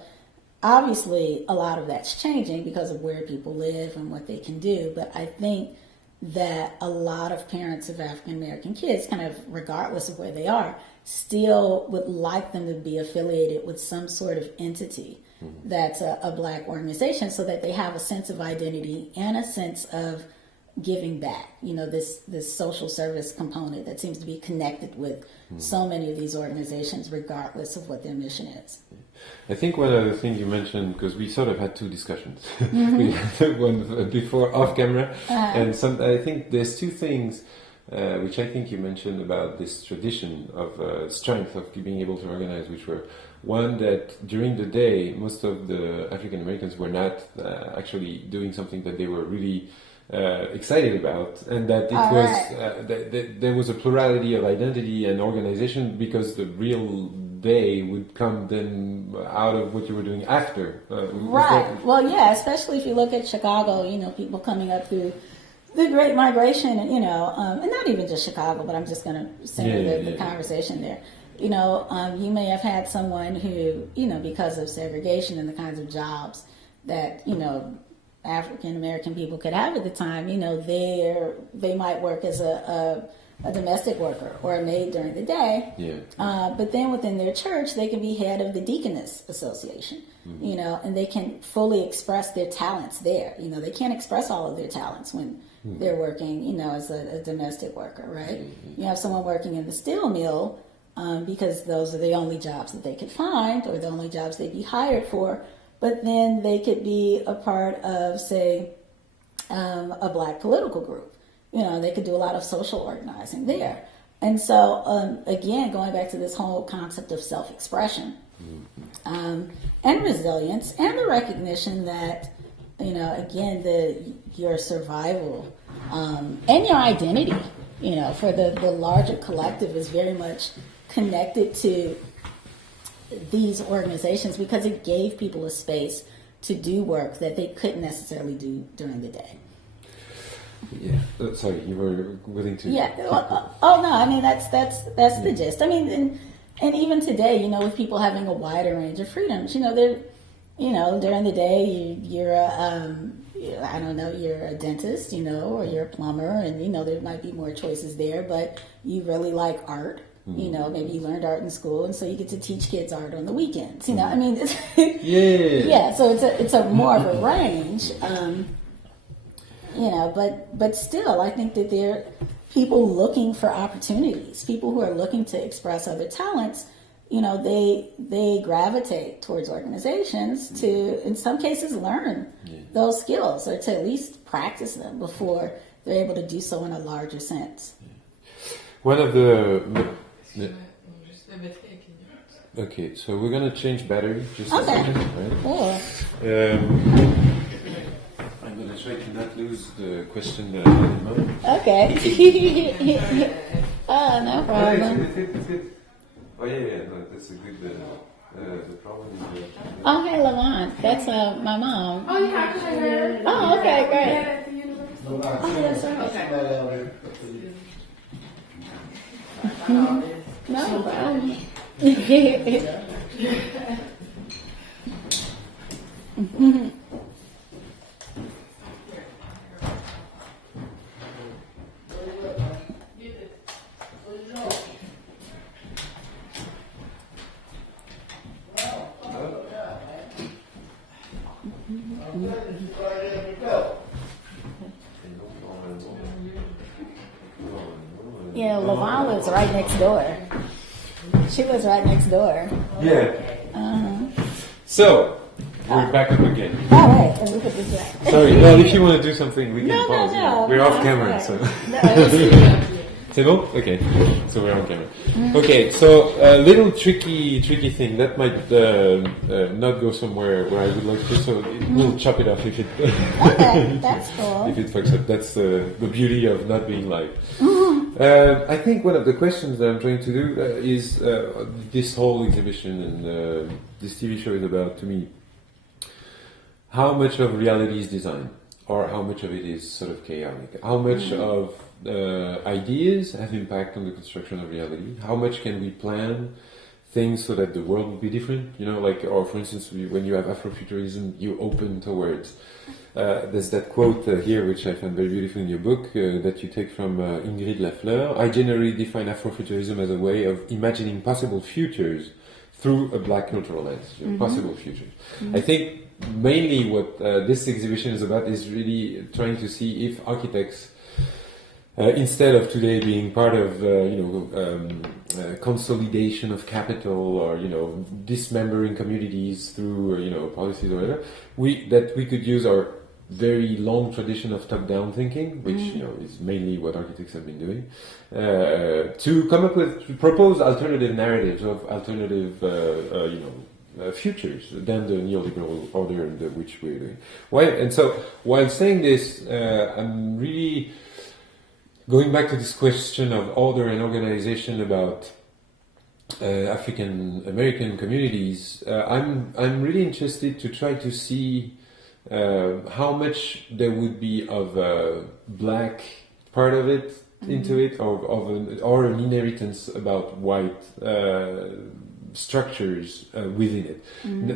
obviously a lot of that's changing because of where people live and what they can do, but I think that a lot of parents of African American kids, kind of regardless of where they are, still would like them to be affiliated with some sort of entity that's a Black organization, so that they have a sense of identity and a sense of giving back. You know, this social service component that seems to be connected with so many of these organizations, regardless of what their mission is. I think one of the things you mentioned, because we sort of had two discussions, we had one before off camera, and I think there's two things which I think you mentioned about this tradition of strength of being able to organize, which were one, that during the day most of the African Americans were not actually doing something that they were really excited about, and that it was that there was a plurality of identity and organization, because the real day would come then out of what you were doing after. Right. Well, yeah, especially if you look at Chicago, you know, people coming up through the Great Migration, and, you know, and not even just Chicago, but I'm just going to center the conversation there. You know, you may have had someone who, you know, because of segregation and the kinds of jobs that, you know, African American people could have at the time, you know, they might work as a domestic worker or a maid during the day. But then within their church, they can be head of the Deaconess Association, you know, and they can fully express their talents there. You know, they can't express all of their talents when they're working, you know, as a domestic worker, right? You have someone working in the steel mill because those are the only jobs that they could find, or the only jobs they'd be hired for. But then they could be a part of, say, a Black political group. You know, they could do a lot of social organizing there. And so, again, going back to this whole concept of self-expression and resilience, and the recognition that, you know, again, your survival and your identity, you know, for the larger collective is very much connected to these organizations, because it gave people a space to do work that they couldn't necessarily do during the day. Yeah. Sorry, you were willing to. Yeah. Oh no. I mean, that's the gist. I mean, and even today, you know, with people having a wider range of freedoms, you know, during the day you're I don't know, you're a dentist, you know, or you're a plumber, and you know there might be more choices there, but you really like art. You know, maybe you learned art in school, and so you get to teach kids art on the weekends. You know, I mean, it's, yeah. So it's a more of a range, you know. But still, I think that there are people looking for opportunities, people who are looking to express other talents. You know, they gravitate towards organizations to, in some cases, learn those skills, or to at least practice them before they're able to do so in a larger sense. One of the okay, so we're gonna change battery just a second, right? Cool. I'm gonna try to not lose the question that I had in mind. Okay. No problem. It's good. Oh yeah, no, that's a good. The problem is. Oh, hey, Lavon. That's my mom. Oh, you have to her. Oh, okay, great. At the university. Oh, that's right. Okay. No problem. Yeah, Lavon lives right next door. She lives right next door. Yeah. So we're back up again. Oh, wait. Let me put this back. Sorry. Well, if you want to do something, we can No, pause. no. We're off camera, so. No, C'est bon? Okay. So we're on camera. Okay, so a little tricky thing that might not go somewhere where I would like to, so we'll chop it off if it okay, that's cool. if it fucks up. That's the beauty of not being live. I think one of the questions that I'm trying to do is this whole exhibition and this TV show is about, to me, how much of reality is design, or how much of it is sort of chaotic? How much of ideas have impact on the construction of reality? How much can we plan things so that the world will be different? You know, like, or for instance, when you have Afrofuturism, you open towards. There's that quote here, which I found very beautiful in your book, that you take from Ingrid Lafleur. I generally define Afrofuturism as a way of imagining possible futures through a black cultural lens. Possible futures. I think mainly what this exhibition is about is really trying to see if architects, instead of today being part of consolidation of capital or dismembering communities through policies or whatever, we could use our very long tradition of top-down thinking, which is mainly what architects have been doing, to propose alternative narratives of alternative futures than the neoliberal order which we're doing. While saying this, I'm really going back to this question of order and organization about African American communities. I'm really interested to try to see how much there would be of a black part of it into it, or an inheritance about white structures within it.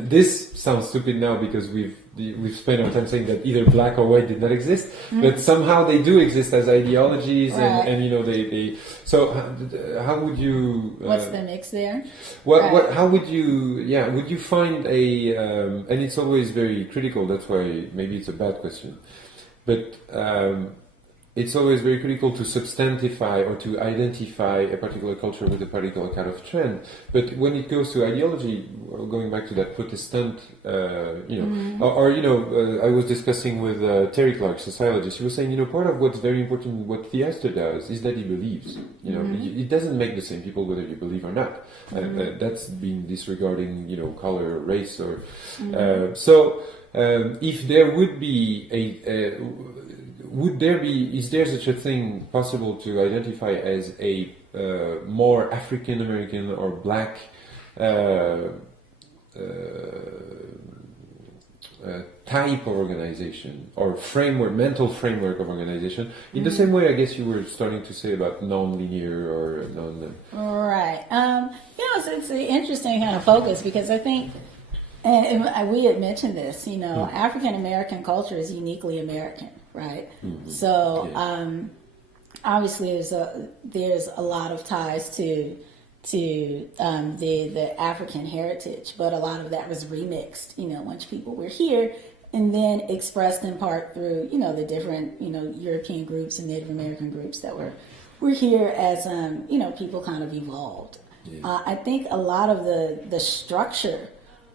This sounds stupid now because we've spent our time saying that either black or white did not exist, but somehow they do exist as ideologies, right. and they. So how would you? What's the mix there? What? How would you? Yeah, would you find a? And it's always very critical. That's why maybe it's a bad question, but. It's always very critical to substantify or to identify a particular culture with a particular kind of trend. But when it goes to ideology, going back to that Protestant, I was discussing with Terry Clark, sociologist. He was saying, part of what's very important, what Ytasha does, is that he believes. It doesn't make the same people whether you believe or not. That's been disregarding, color, race, or if there would be is there such a thing possible to identify as a more African American or black type of organization or mental framework of organization, in the same way I guess you were starting to say about non-linear or non... Right. It's an interesting kind of focus because I think, and we had mentioned this, African American culture is uniquely American. Right. So obviously there's a lot of ties to the African heritage, but a lot of that was remixed, once people were here, and then expressed in part through the different European groups and Native American groups that were here as people kind of evolved. Yeah. I think a lot of the structure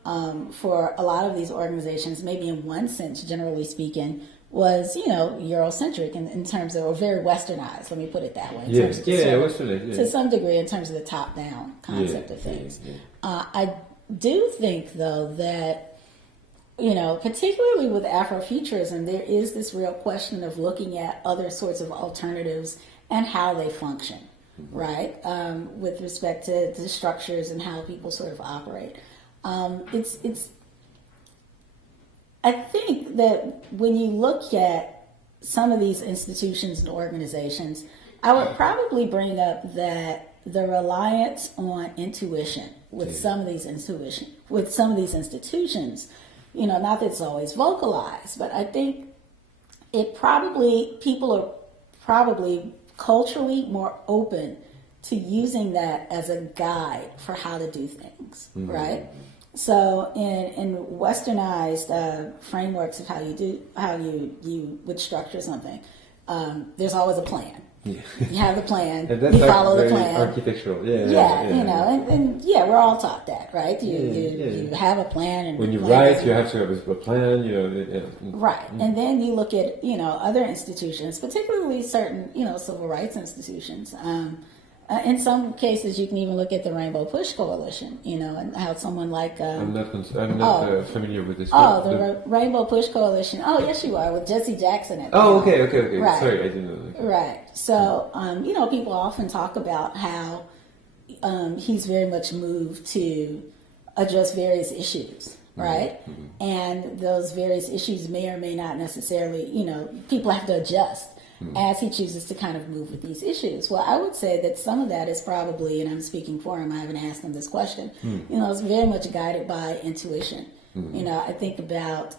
for a lot of these organizations, maybe in one sense, generally speaking, was, Eurocentric in terms of, or very westernized, let me put it that way. Westernized. To some degree in terms of the top-down concept of things. I do think, though, that, particularly with Afrofuturism, there is this real question of looking at other sorts of alternatives and how they function, right? With respect to the structures and how people sort of operate. I think that when you look at some of these institutions and organizations, I would probably bring up that the reliance on intuition with some of these institutions, not that it's always vocalized, but I think people are probably culturally more open to using that as a guide for how to do things, right? So in westernized frameworks of how you would structure something, there's always a plan. Yeah. You have the plan. You follow the plan. Architectural. And we're all taught that, right? You have a plan, and when you write, you have to have a plan. Right, and then you look at other institutions, particularly certain civil rights institutions. In some cases, you can even look at the Rainbow Push Coalition, and how someone like... I'm not familiar with this. The Rainbow Push Coalition. Oh, yes, you are, with Jesse Jackson at the okay. Right. Sorry, I didn't know that. Right. So, people often talk about how he's very much moved to address various issues, right? And those various issues may or may not necessarily, people have to adjust as he chooses to kind of move with these issues. Well, I would say that some of that is probably, and I'm speaking for him, I haven't asked him this question, it's very much guided by intuition. I think about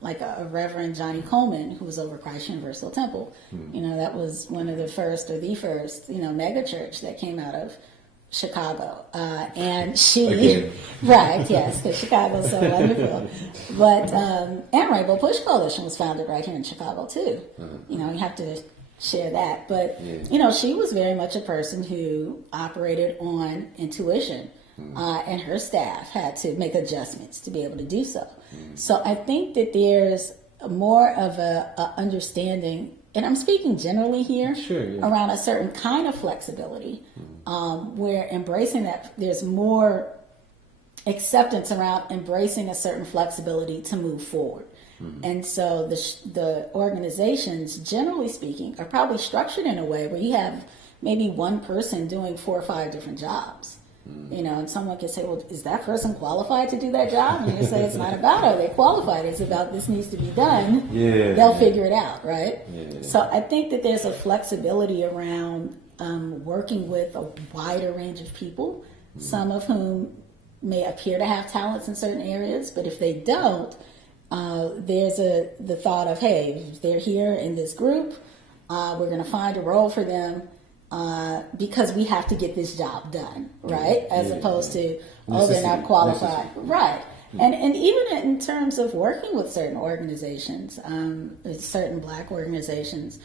like a Reverend Johnny Coleman, who was over Christ Universal Temple. That was one of the first mega church that came out of Chicago. And she, right, yes, because Chicago's so wonderful. But, and Rainbow Push Coalition was founded right here in Chicago too. You have to share that. But, she was very much a person who operated on intuition. And her staff had to make adjustments to be able to do so. So I think that there's more of a understanding, and I'm speaking generally here, around a certain kind of flexibility, where embracing that, there's more acceptance around embracing a certain flexibility to move forward. And so the organizations, generally speaking, are probably structured in a way where you have maybe one person doing 4 or 5 different jobs. And someone can say, well, is that person qualified to do that job? And you say, it's not about are they qualified, it's about this needs to be done. They'll figure it out, right? So I think that there's a flexibility around working with a wider range of people, some of whom may appear to have talents in certain areas, but if they don't, there's the thought of, hey, if they're here in this group, we're going to find a role for them. Because we have to get this job done, right? As opposed to, they're not qualified. Right. And even in terms of working with certain organizations, certain Black organizations,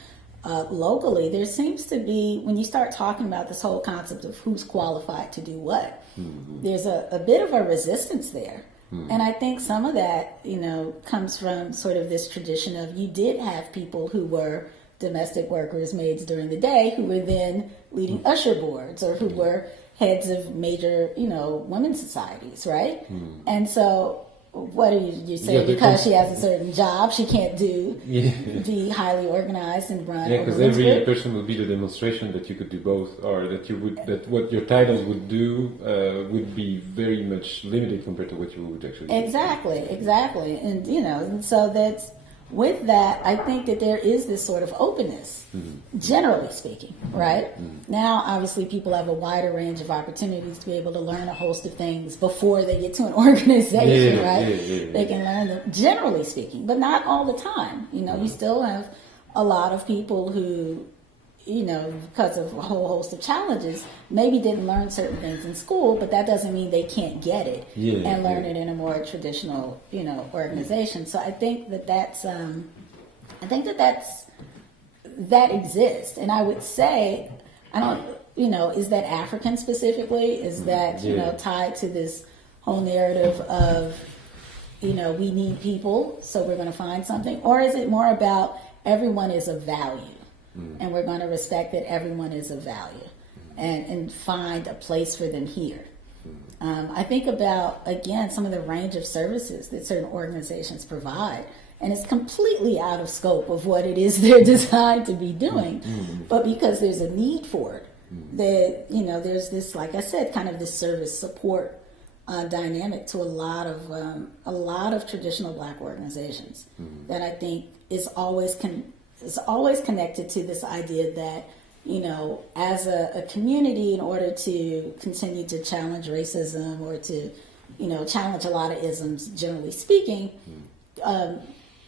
locally, there seems to be, when you start talking about this whole concept of who's qualified to do what, there's a bit of a resistance there. And I think some of that, comes from sort of this tradition of you did have people who were domestic workers, maids during the day, who were then leading usher boards or who were heads of major, women's societies, right? And so what are you saying? Because she has a certain job, she can't be highly organized and run. Yeah, because every person would be the demonstration that you could do both, or that what your title would do would be very much limited compared to what you would actually do. Exactly. And, and so that's, with that, I think that there is this sort of openness, generally speaking, right? Now, obviously, people have a wider range of opportunities to be able to learn a host of things before they get to an organization, right? They can learn them, generally speaking, but not all the time. You still have a lot of people who, because of a whole host of challenges, maybe didn't learn certain things in school, but that doesn't mean they can't get it and learn it in a more traditional, organization. So I think that exists. And I would say, I don't, is that African specifically? Is that, tied to this whole narrative of, we need people, so we're going to find something? Or is it more about everyone is of value? And we're going to respect that everyone is of value and find a place for them here. I think about, again, some of the range of services that certain organizations provide, and it's completely out of scope of what it is they're designed to be doing. But because there's a need for it, there's this, like I said, kind of this service support dynamic to a lot of traditional Black organizations that I think is always connected to this idea that, as a community, in order to continue to challenge racism or to, challenge a lot of isms, generally speaking,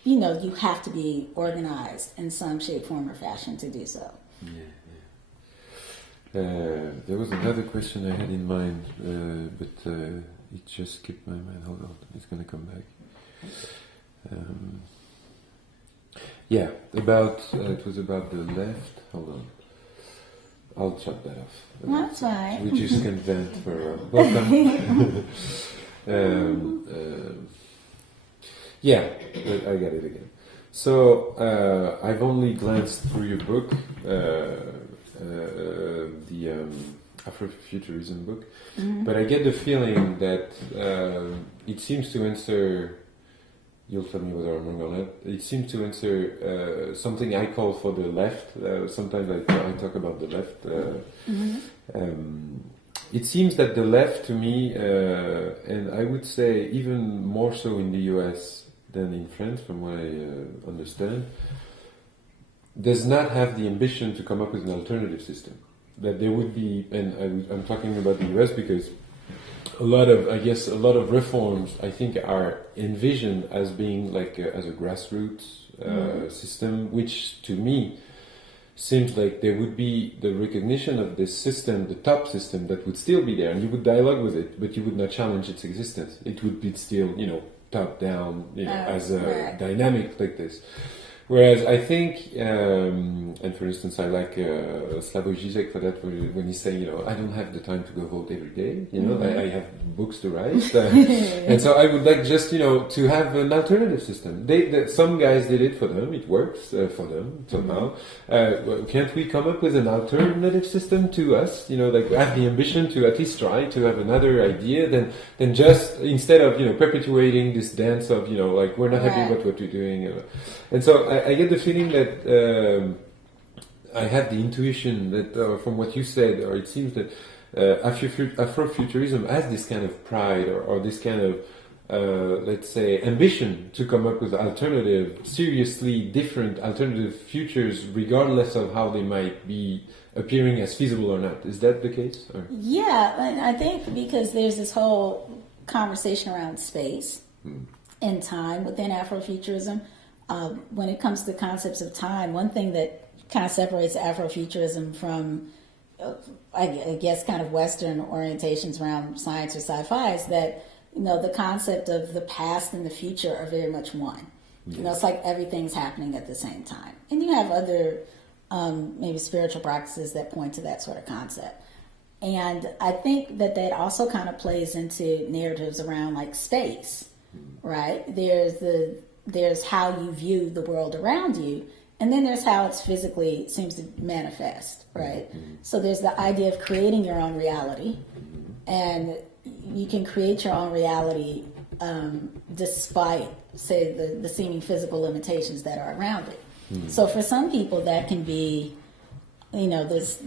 you have to be organized in some shape, form, or fashion to do so. There was another question I had in mind, but it just skipped my mind. Hold on, it's going to come back. It was about the left. Hold on. I'll chop that off. That's right. We just can vent for a while. I got it again. So, I've only glanced through your book, the Afrofuturism book, but I get the feeling that it seems to answer. You'll tell me whether I'm wrong or not. It seems to answer something I call for the left. Sometimes I talk about the left. it seems that the left, to me, and I would say even more so in the US than in France, from what I understand, does not have the ambition to come up with an alternative system. That there would be, and I'm talking about the US because a lot of reforms, I think, are envisioned as being like as a grassroots system, which to me seems like there would be the recognition of this system, the top system, that would still be there, and you would dialogue with it, but you would not challenge its existence. It would be still, top down, as a dynamic like this. Whereas I think, and for instance, I like Slavoj Žižek for that, when he's saying, I don't have the time to go vote every day, I have books to write. And so I would like just, to have an alternative system. Some guys did it for them, it works for them somehow. Can't we come up with an alternative system to us, like have the ambition to at least try to have another idea than just, instead of, perpetuating this dance of, like we're not happy about what we're doing. And so I get the feeling that I had the intuition that from what you said, or it seems that Afrofuturism has this kind of pride or this kind of, let's say, ambition to come up with seriously different alternative futures, regardless of how they might be appearing as feasible or not. Is that the case? Or? Yeah, and I think because there's this whole conversation around space and time within Afrofuturism. When it comes to concepts of time, one thing that kind of separates Afrofuturism from, I guess, kind of Western orientations around science or sci-fi is that, the concept of the past and the future are very much one. Yes. It's like everything's happening at the same time. And you have other, maybe spiritual practices that point to that sort of concept. And I think that also kind of plays into narratives around like space, right? There's how you view the world around you, and then there's how it's physically seems to manifest, right? Mm-hmm. So there's the idea of creating your own reality, and you can create your own reality despite, say, the seeming physical limitations that are around it. Mm-hmm. So for some people, that can be, this.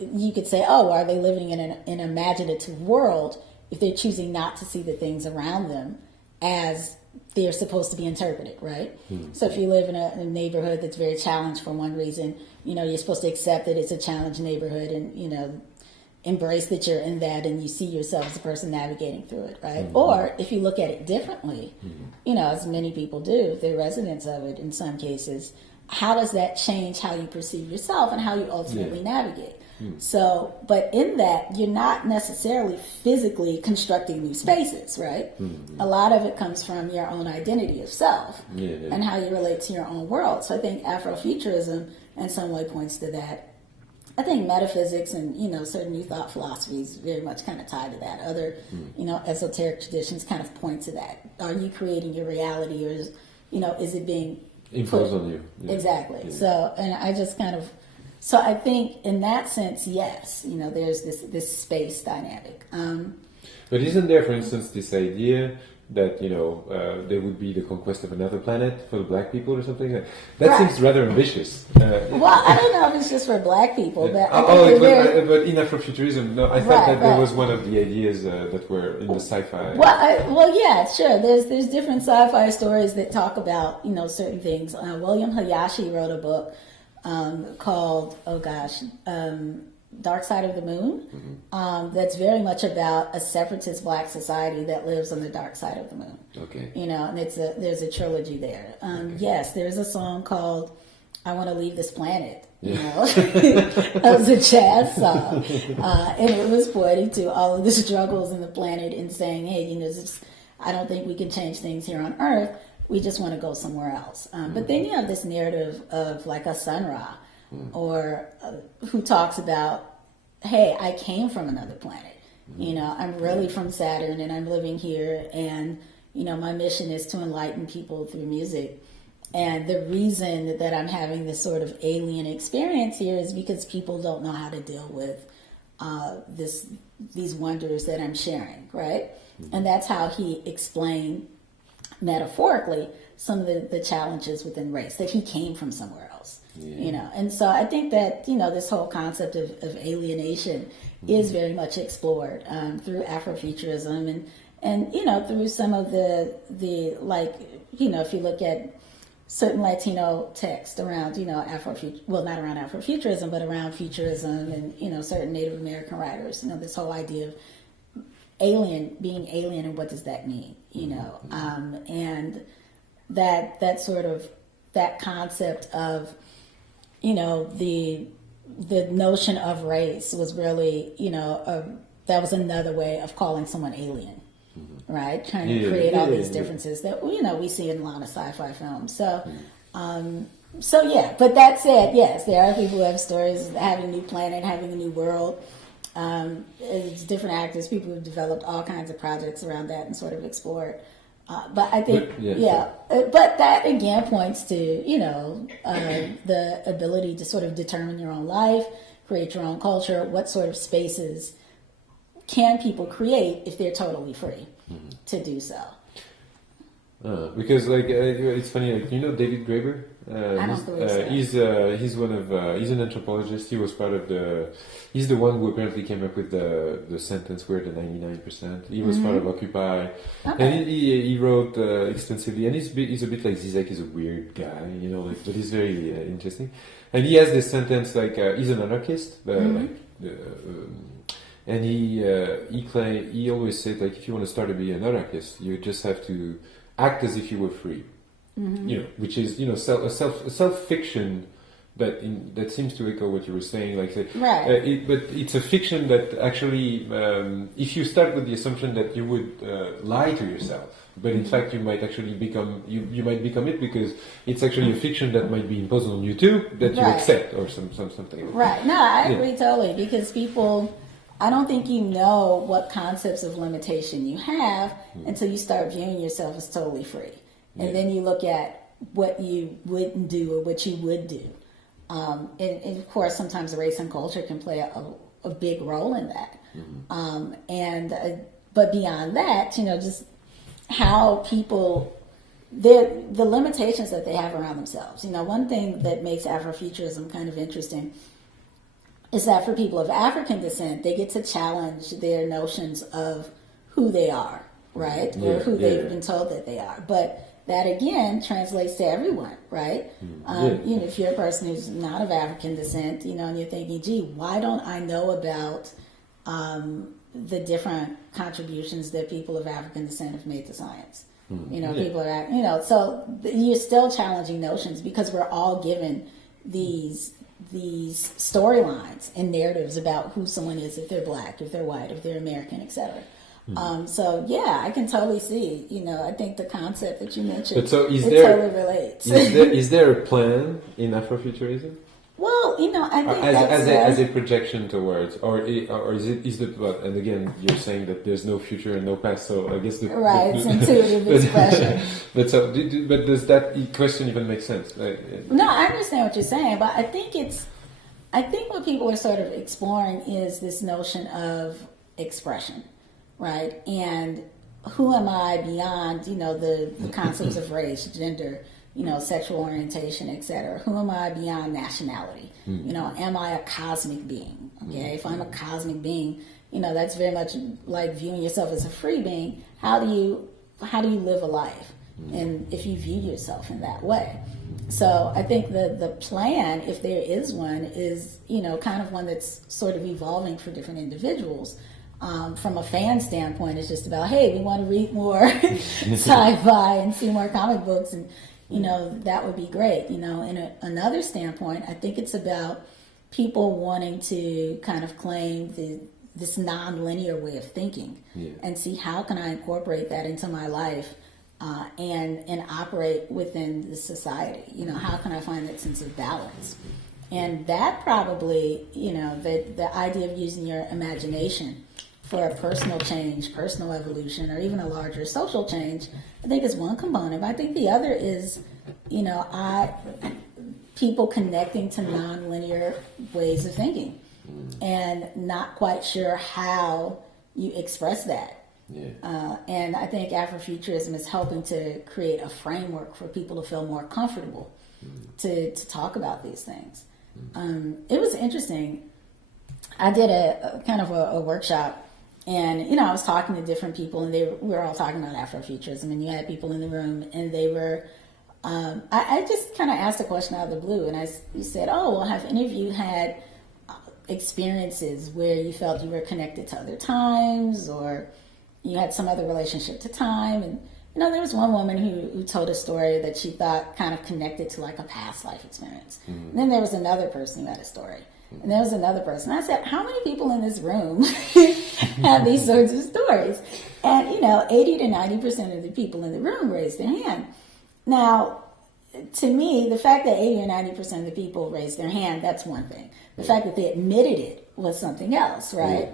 You could say, oh, are they living in an imaginative world if they're choosing not to see the things around them as they're supposed to be interpreted, right? Mm-hmm. So if you live in a neighborhood that's very challenged for one reason, you're supposed to accept that it's a challenged neighborhood and, embrace that you're in that and you see yourself as a person navigating through it, right? Mm-hmm. Or if you look at it differently, as many people do, if they're residents of it in some cases, how does that change how you perceive yourself and how you ultimately navigate? So, but in that, you're not necessarily physically constructing new spaces, right? Mm-hmm. A lot of it comes from your own identity of self and how you relate to your own world. So I think Afrofuturism in some way points to that. I think metaphysics and, certain new thought philosophies very much kind of tie to that. Other, esoteric traditions kind of point to that. Are you creating your reality, or is it being imposed on you? Yeah. Exactly. Yeah. So, and I just kind of, so I think in that sense, yes, there's this space dynamic. But isn't there, for instance, this idea that, there would be the conquest of another planet for the black people or something? That seems rather ambitious. Well, I don't know if it's just for black people. But but in Afrofuturism, no, I thought that there was one of the ideas that were in the sci-fi. Well, yeah, sure. There's different sci-fi stories that talk about, certain things. William Hayashi wrote a book called, Dark Side of the Moon. That's very much about a separatist black society that lives on the dark side of the moon. Okay. And there's a trilogy there. Yes, there's a song called I Want to Leave This Planet. That was a jazz song. And it was pointing to all of the struggles in the planet and saying, hey, I don't think we can change things here on Earth. We just want to go somewhere else. But then you have this narrative of like a Sun Ra, or who talks about, hey, I came from another planet. I'm really from Saturn and I'm living here, and my mission is to enlighten people through music. And the reason that I'm having this sort of alien experience here is because people don't know how to deal with these wonders that I'm sharing, right? And that's how he explained metaphorically some of the challenges within race, that he came from somewhere else. You know, and so I think that, you know, this whole concept of alienation is very much explored through Afrofuturism and you know, through some of the like, you know, if you look at certain Latino text around, you know, not around Afrofuturism, but around futurism and, you know, certain Native American writers, you know, this whole idea of being alien, and what does that mean, you know, and that sort of, that concept of, you know, the notion of race was really, you know, that was another way of calling someone alien, right? Trying to create all these differences that, you know, we see in a lot of sci-fi films. So, so yeah. But that said, yes, there are people who have stories of having a new planet, having a new world. It's different actors, people who've developed all kinds of projects around that and sort of explored. But I think, but that again points to, you know, the ability to sort of determine your own life, create your own culture. What sort of spaces can people create if they're totally free to do so? Because like it's funny, like, you know David Graeber. I don't believe so. He's one of he's an anthropologist. He was part of he's the one who apparently came up with the sentence "we're the 99%." He was part of Occupy, and he wrote extensively. And he's a bit like Zizek. He's a weird guy, you know, like, but he's very interesting. And he has this sentence like he's an anarchist, but and he always said, like, if you want to start to be an anarchist, you just have to act as if you were free, you know, which is, you know, self fiction that seems to echo what you were saying, like, right. But it's a fiction that actually, if you start with the assumption that you would lie to yourself, but in fact you might actually become you might become it, because it's actually a fiction that might be imposed on you too, that you accept, or something. Right. No, I agree totally, because people, I don't think you know what concepts of limitation you have until you start viewing yourself as totally free. And then you look at what you wouldn't do or what you would do. And of course, sometimes race and culture can play a big role in that. But beyond that, you know, just how people, the limitations that they have around themselves. You know, one thing that makes Afrofuturism kind of interesting is that for people of African descent, they get to challenge their notions of who they are, right? Or who they've been told that they are. But that, again, translates to everyone, right? You know, if you're a person who's not of African descent, you know, and you're thinking, gee, why don't I know about the different contributions that people of African descent have made to science? You know, people are, you know, so you're still challenging notions, because we're all given these storylines and narratives about who someone is, if they're black, if they're white, if they're American, etc. So yeah, I can totally see, you know, I think the concept that you mentioned, but so totally relates. Is there a plan in Afrofuturism? Well, you know, I think as a projection towards, or is it what? And again, you're saying that there's no future and no past, so I guess it's intuitive expression. But does that question even make sense? No, I understand what you're saying, but I think what people are sort of exploring is this notion of expression, right? And who am I beyond, you know, the concepts of race, gender, you know, sexual orientation, etc. Who am I beyond nationality? You know, am I a cosmic being? Okay, if I'm a cosmic being, you know, that's very much like viewing yourself as a free being. How do you live a life? And if you view yourself in that way. So I think the plan, if there is one, is, you know, kind of one that's sort of evolving for different individuals. From a fan standpoint, it's just about, hey, we want to read more sci-fi and see more comic books, and, you know, that would be great. You know, in another standpoint, I think it's about people wanting to kind of claim this non-linear way of thinking and see how can I incorporate that into my life and operate within the society. You know, how can I find that sense of balance? And that probably, you know, the idea of using your imagination for a personal change, personal evolution, or even a larger social change, I think is one component. But I think the other is, you know, people connecting to nonlinear ways of thinking and not quite sure how you express that And I think Afrofuturism is helping to create a framework for people to feel more comfortable to talk about these things. It was interesting. I did a kind of a workshop, and I was talking to different people, and we were all talking about Afrofuturism, and you had people in the room, and they were. I just kind of asked a question out of the blue, and you said, "Oh, well, have any of you had experiences where you felt you were connected to other times, or you had some other relationship to time?" And there was one woman who told a story that she thought kind of connected to like a past life experience. And then there was another person who had a story. And there was another person. I said, how many people in this room have these sorts of stories? And, 80 to 90% of the people in the room raised their hand. Now, to me, the fact that 80 or 90% of the people raised their hand, that's one thing. The fact that they admitted it was something else, right?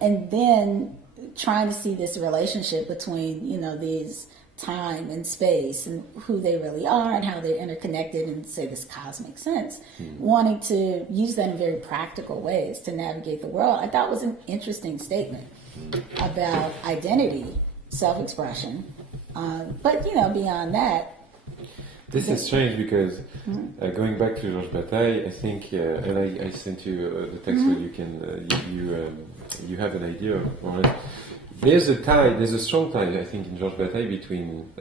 And then trying to see this relationship between, these time and space and who they really are and how they're interconnected in, say, this cosmic sense, wanting to use that in very practical ways to navigate the world, I thought was an interesting statement about identity, self-expression. But, beyond that, this is strange because going back to Georges Bataille, I think, and I sent you the text where you can you have an idea of it. There's a strong tie, I think, in Georges Bataille between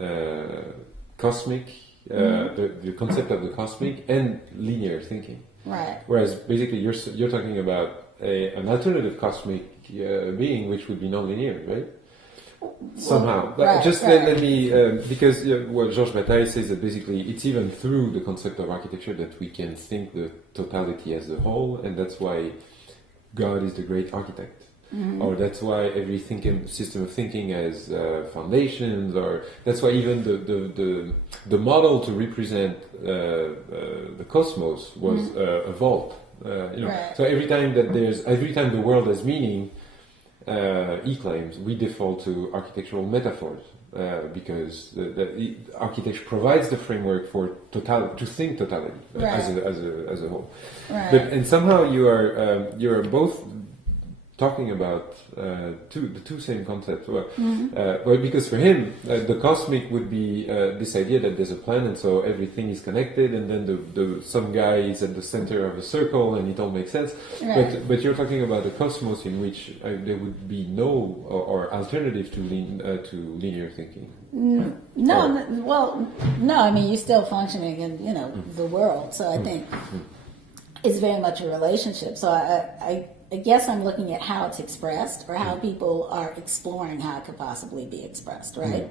cosmic, the concept of the cosmic, and linear thinking. Right. Whereas basically you're talking about an alternative cosmic being, which would be non-linear, right? Somehow. Let me, because what Georges Bataille says that basically it's even through the concept of architecture that we can think the totality as a whole, and that's why God is the great architect. Or that's why every system of thinking has foundations, or that's why even the model to represent the cosmos was a vault. So every time the world has meaning, he claims, we default to architectural metaphors because the architecture provides the framework for to think totality as a whole. Right. And somehow you are both talking about the two same concepts. Well, because for him, the cosmic would be this idea that there's a planet, so everything is connected, and then some guy is at the center of a circle, and it all makes sense. Right. But you're talking about the cosmos in which there would be no or alternative to linear thinking. No. I mean, you're still functioning in the world, so I think it's very much a relationship. So I guess I'm looking at how it's expressed, or how people are exploring how it could possibly be expressed, right?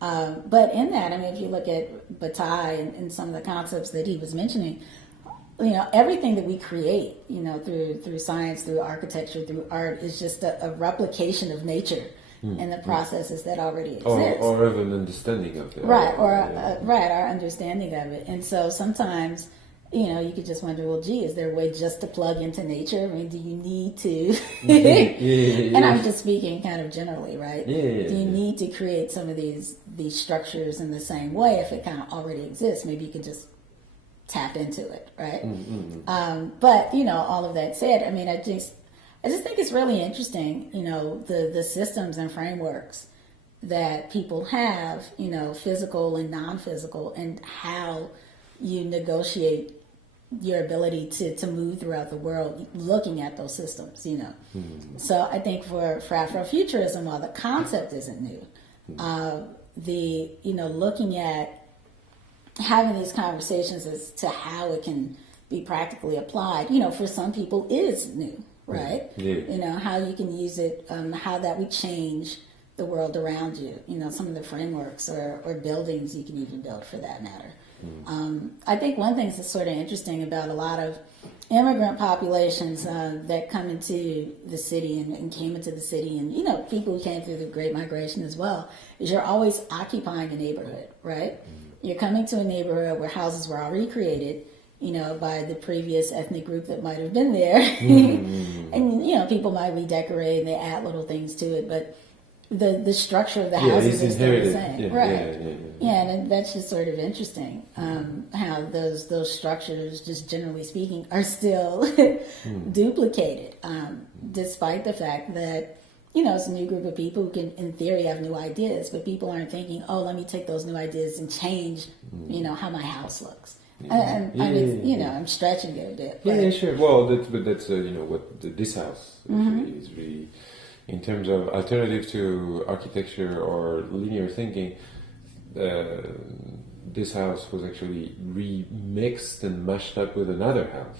But in that, I mean, if you look at Bataille and some of the concepts that he was mentioning, everything that we create, through science, through architecture, through art, is just a replication of nature and the processes that already exist. Or of an understanding of it. Right, our understanding of it. And so sometimes, you could just wonder, well, gee, is there a way just to plug into nature? I mean, do you need to? And I'm just speaking kind of generally, right? Do you need to create some of these structures in the same way if it kind of already exists? Maybe you could just tap into it, right? But all of that said, I mean, I just think it's really interesting, the systems and frameworks that people have, physical and non-physical, and how you negotiate your ability to move throughout the world looking at those systems, So I think for Afrofuturism, while the concept isn't new, looking at having these conversations as to how it can be practically applied, for some people is new, right? How you can use it, how that would change the world around you, some of the frameworks or buildings you can even build for that matter. I think one thing that's sort of interesting about a lot of immigrant populations that come into the city and came into the city, and people who came through the Great Migration as well, is you're always occupying a neighborhood, right? You're coming to a neighborhood where houses were already created, by the previous ethnic group that might have been there, and people might redecorate and they add little things to it, but the structure of the houses is still the same, right? And that's just sort of interesting how those structures, just generally speaking, are still duplicated, despite the fact that it's a new group of people who can, in theory, have new ideas, but people aren't thinking, oh, let me take those new ideas and change, how my house looks. And I mean, I'm stretching it a bit. Yeah, sure. Well, that's what this house actually is really, in terms of alternative to architecture or linear thinking. This house was actually remixed and mashed up with another house.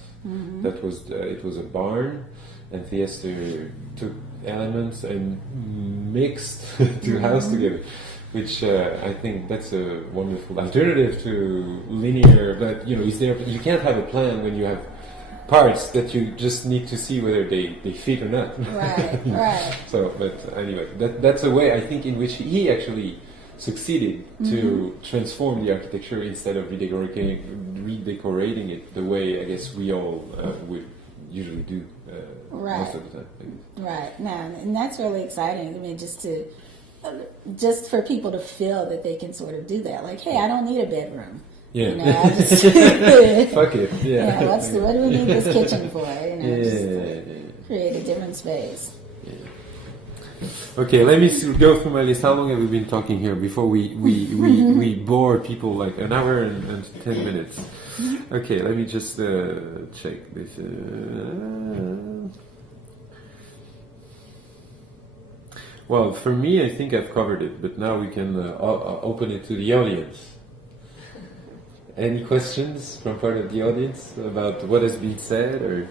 That was it was a barn, and Ytasha took elements and mixed two houses together, which I think that's a wonderful alternative to linear. But you can't have a plan when you have parts that you just need to see whether they fit or not. Right, right. So, but anyway, that's a way I think in which he actually succeeded to transform the architecture instead of redecorating it the way I guess we all would usually do most of the time. Right. Now, and that's really exciting. I mean, just for people to feel that they can sort of do that. Like, hey, I don't need a bedroom. Yeah. I just Fuck it. Yeah. What do we need this kitchen for? Create a different space. Okay, let me go through my list. How long have we been talking here before we bore people like an hour and 10 minutes? Okay, let me just check this. Well, for me, I think I've covered it, but now we can open it to the audience. Any questions from part of the audience about what has been said or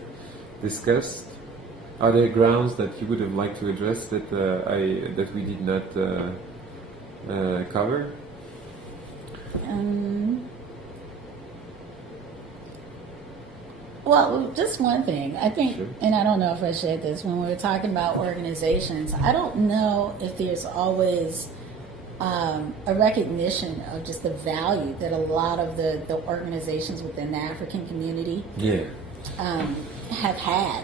discussed? Are there grounds that you would have liked to address that we did not cover? Well, just one thing. I think, and I don't know if I shared this, when we were talking about organizations, I don't know if there's always a recognition of just the value that a lot of the organizations within the African community have had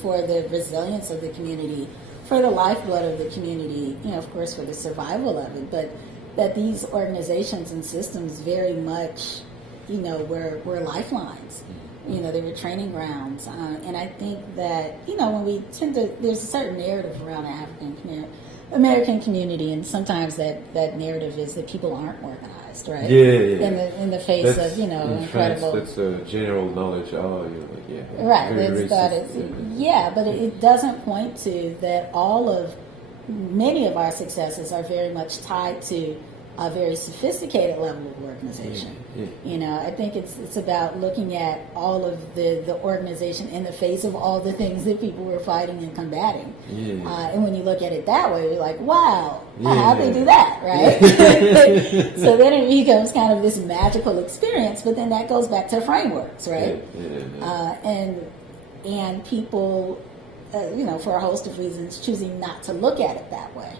for the resilience of the community, for the lifeblood of the community, of course, for the survival of it, but that these organizations and systems very much, were lifelines. They were training grounds. And I think that, when we there's a certain narrative around the American community, and sometimes that narrative is that people aren't organized, right? Yeah. In the face of, incredible. France, that's general knowledge. Right. Very racist. But it doesn't point to that many of our successes are very much tied to a very sophisticated level of organization. I think it's about looking at all of the organization in the face of all the things that people were fighting and combating. And when you look at it that way, you're like, wow, how'd they do that, right? So then it becomes kind of this magical experience, but then that goes back to frameworks, right? And people, for a host of reasons, choosing not to look at it that way.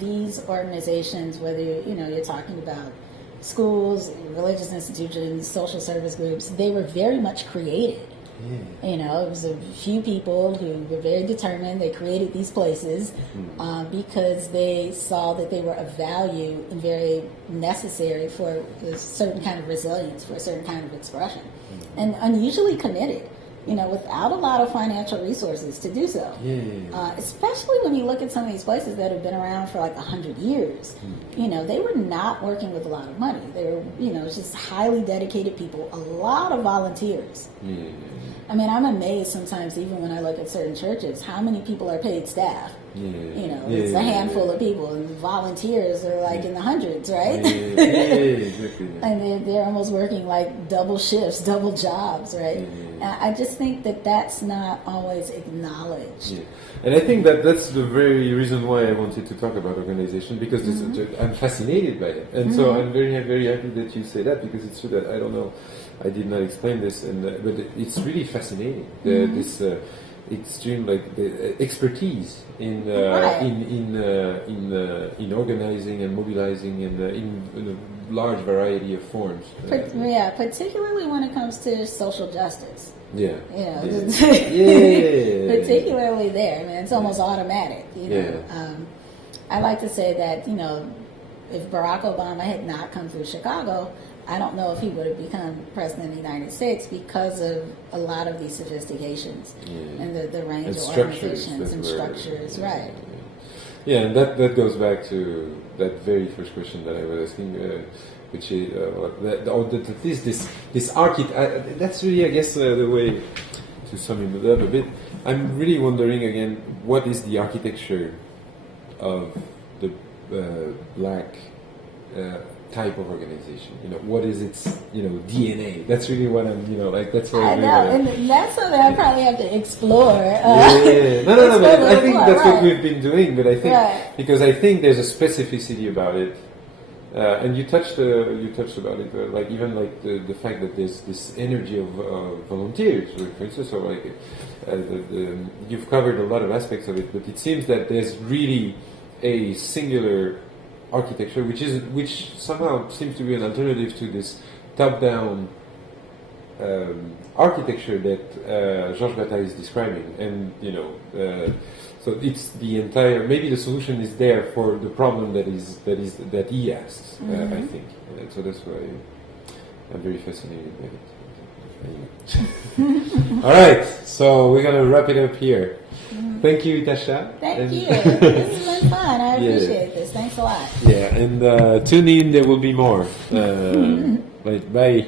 These organizations, whether you're talking about schools, religious institutions, social service groups, they were very much created. It was a few people who were very determined. They created these places because they saw that they were of value and very necessary for a certain kind of resilience, for a certain kind of expression, and unusually committed. Without a lot of financial resources to do so. Especially when you look at some of these places that have been around for like 100 years. They were not working with a lot of money. They were, just highly dedicated people, a lot of volunteers. I mean, I'm amazed sometimes, even when I look at certain churches, how many people are paid staff. It's a handful of people, and volunteers are like in the hundreds, right? Exactly. And they're almost working like double shifts, double jobs, right? I just think that that's not always acknowledged. And I think that's the very reason why I wanted to talk about organization, because I'm fascinated by it, and so I'm very, very happy that you say that, because it's true that I don't know, I did not explain this, but it's really fascinating. This extreme the expertise in organizing and mobilizing in a large variety of forms. Particularly when it comes to social justice. Particularly there. I mean, it's almost automatic. I like to say that if Barack Obama had not come through Chicago, I don't know if he would have become president of the United States because of a lot of these sophistications and the range And of structures organizations and structures, right? Yeah, and that goes back to that very first question that I was asking, which is at least this architect. That's really, I guess, the way to sum it up a bit. I'm really wondering again, what is the architecture of the black type of organization? What is its DNA? That's really what I'm that's what I I'm know, really and that's something I probably have to explore. yeah. No, but I think that's what right. we've been doing. But I think Right. because I think there's a specificity about it, and you touched about it, like even like the fact that there's this energy of volunteers, for instance, or like you've covered a lot of aspects of it, but it seems that there's really a singular architecture, which somehow seems to be an alternative to this top-down architecture that Georges Bataille is describing, and so it's the entire. Maybe the solution is there for the problem that he asks. I think, so that's why I'm very fascinated by it. All right, so we're gonna wrap it up here. Thank you, Ytasha. Thank you. This has been fun. I appreciate this. Thanks a lot. Yeah, and tune in. There will be more. Bye.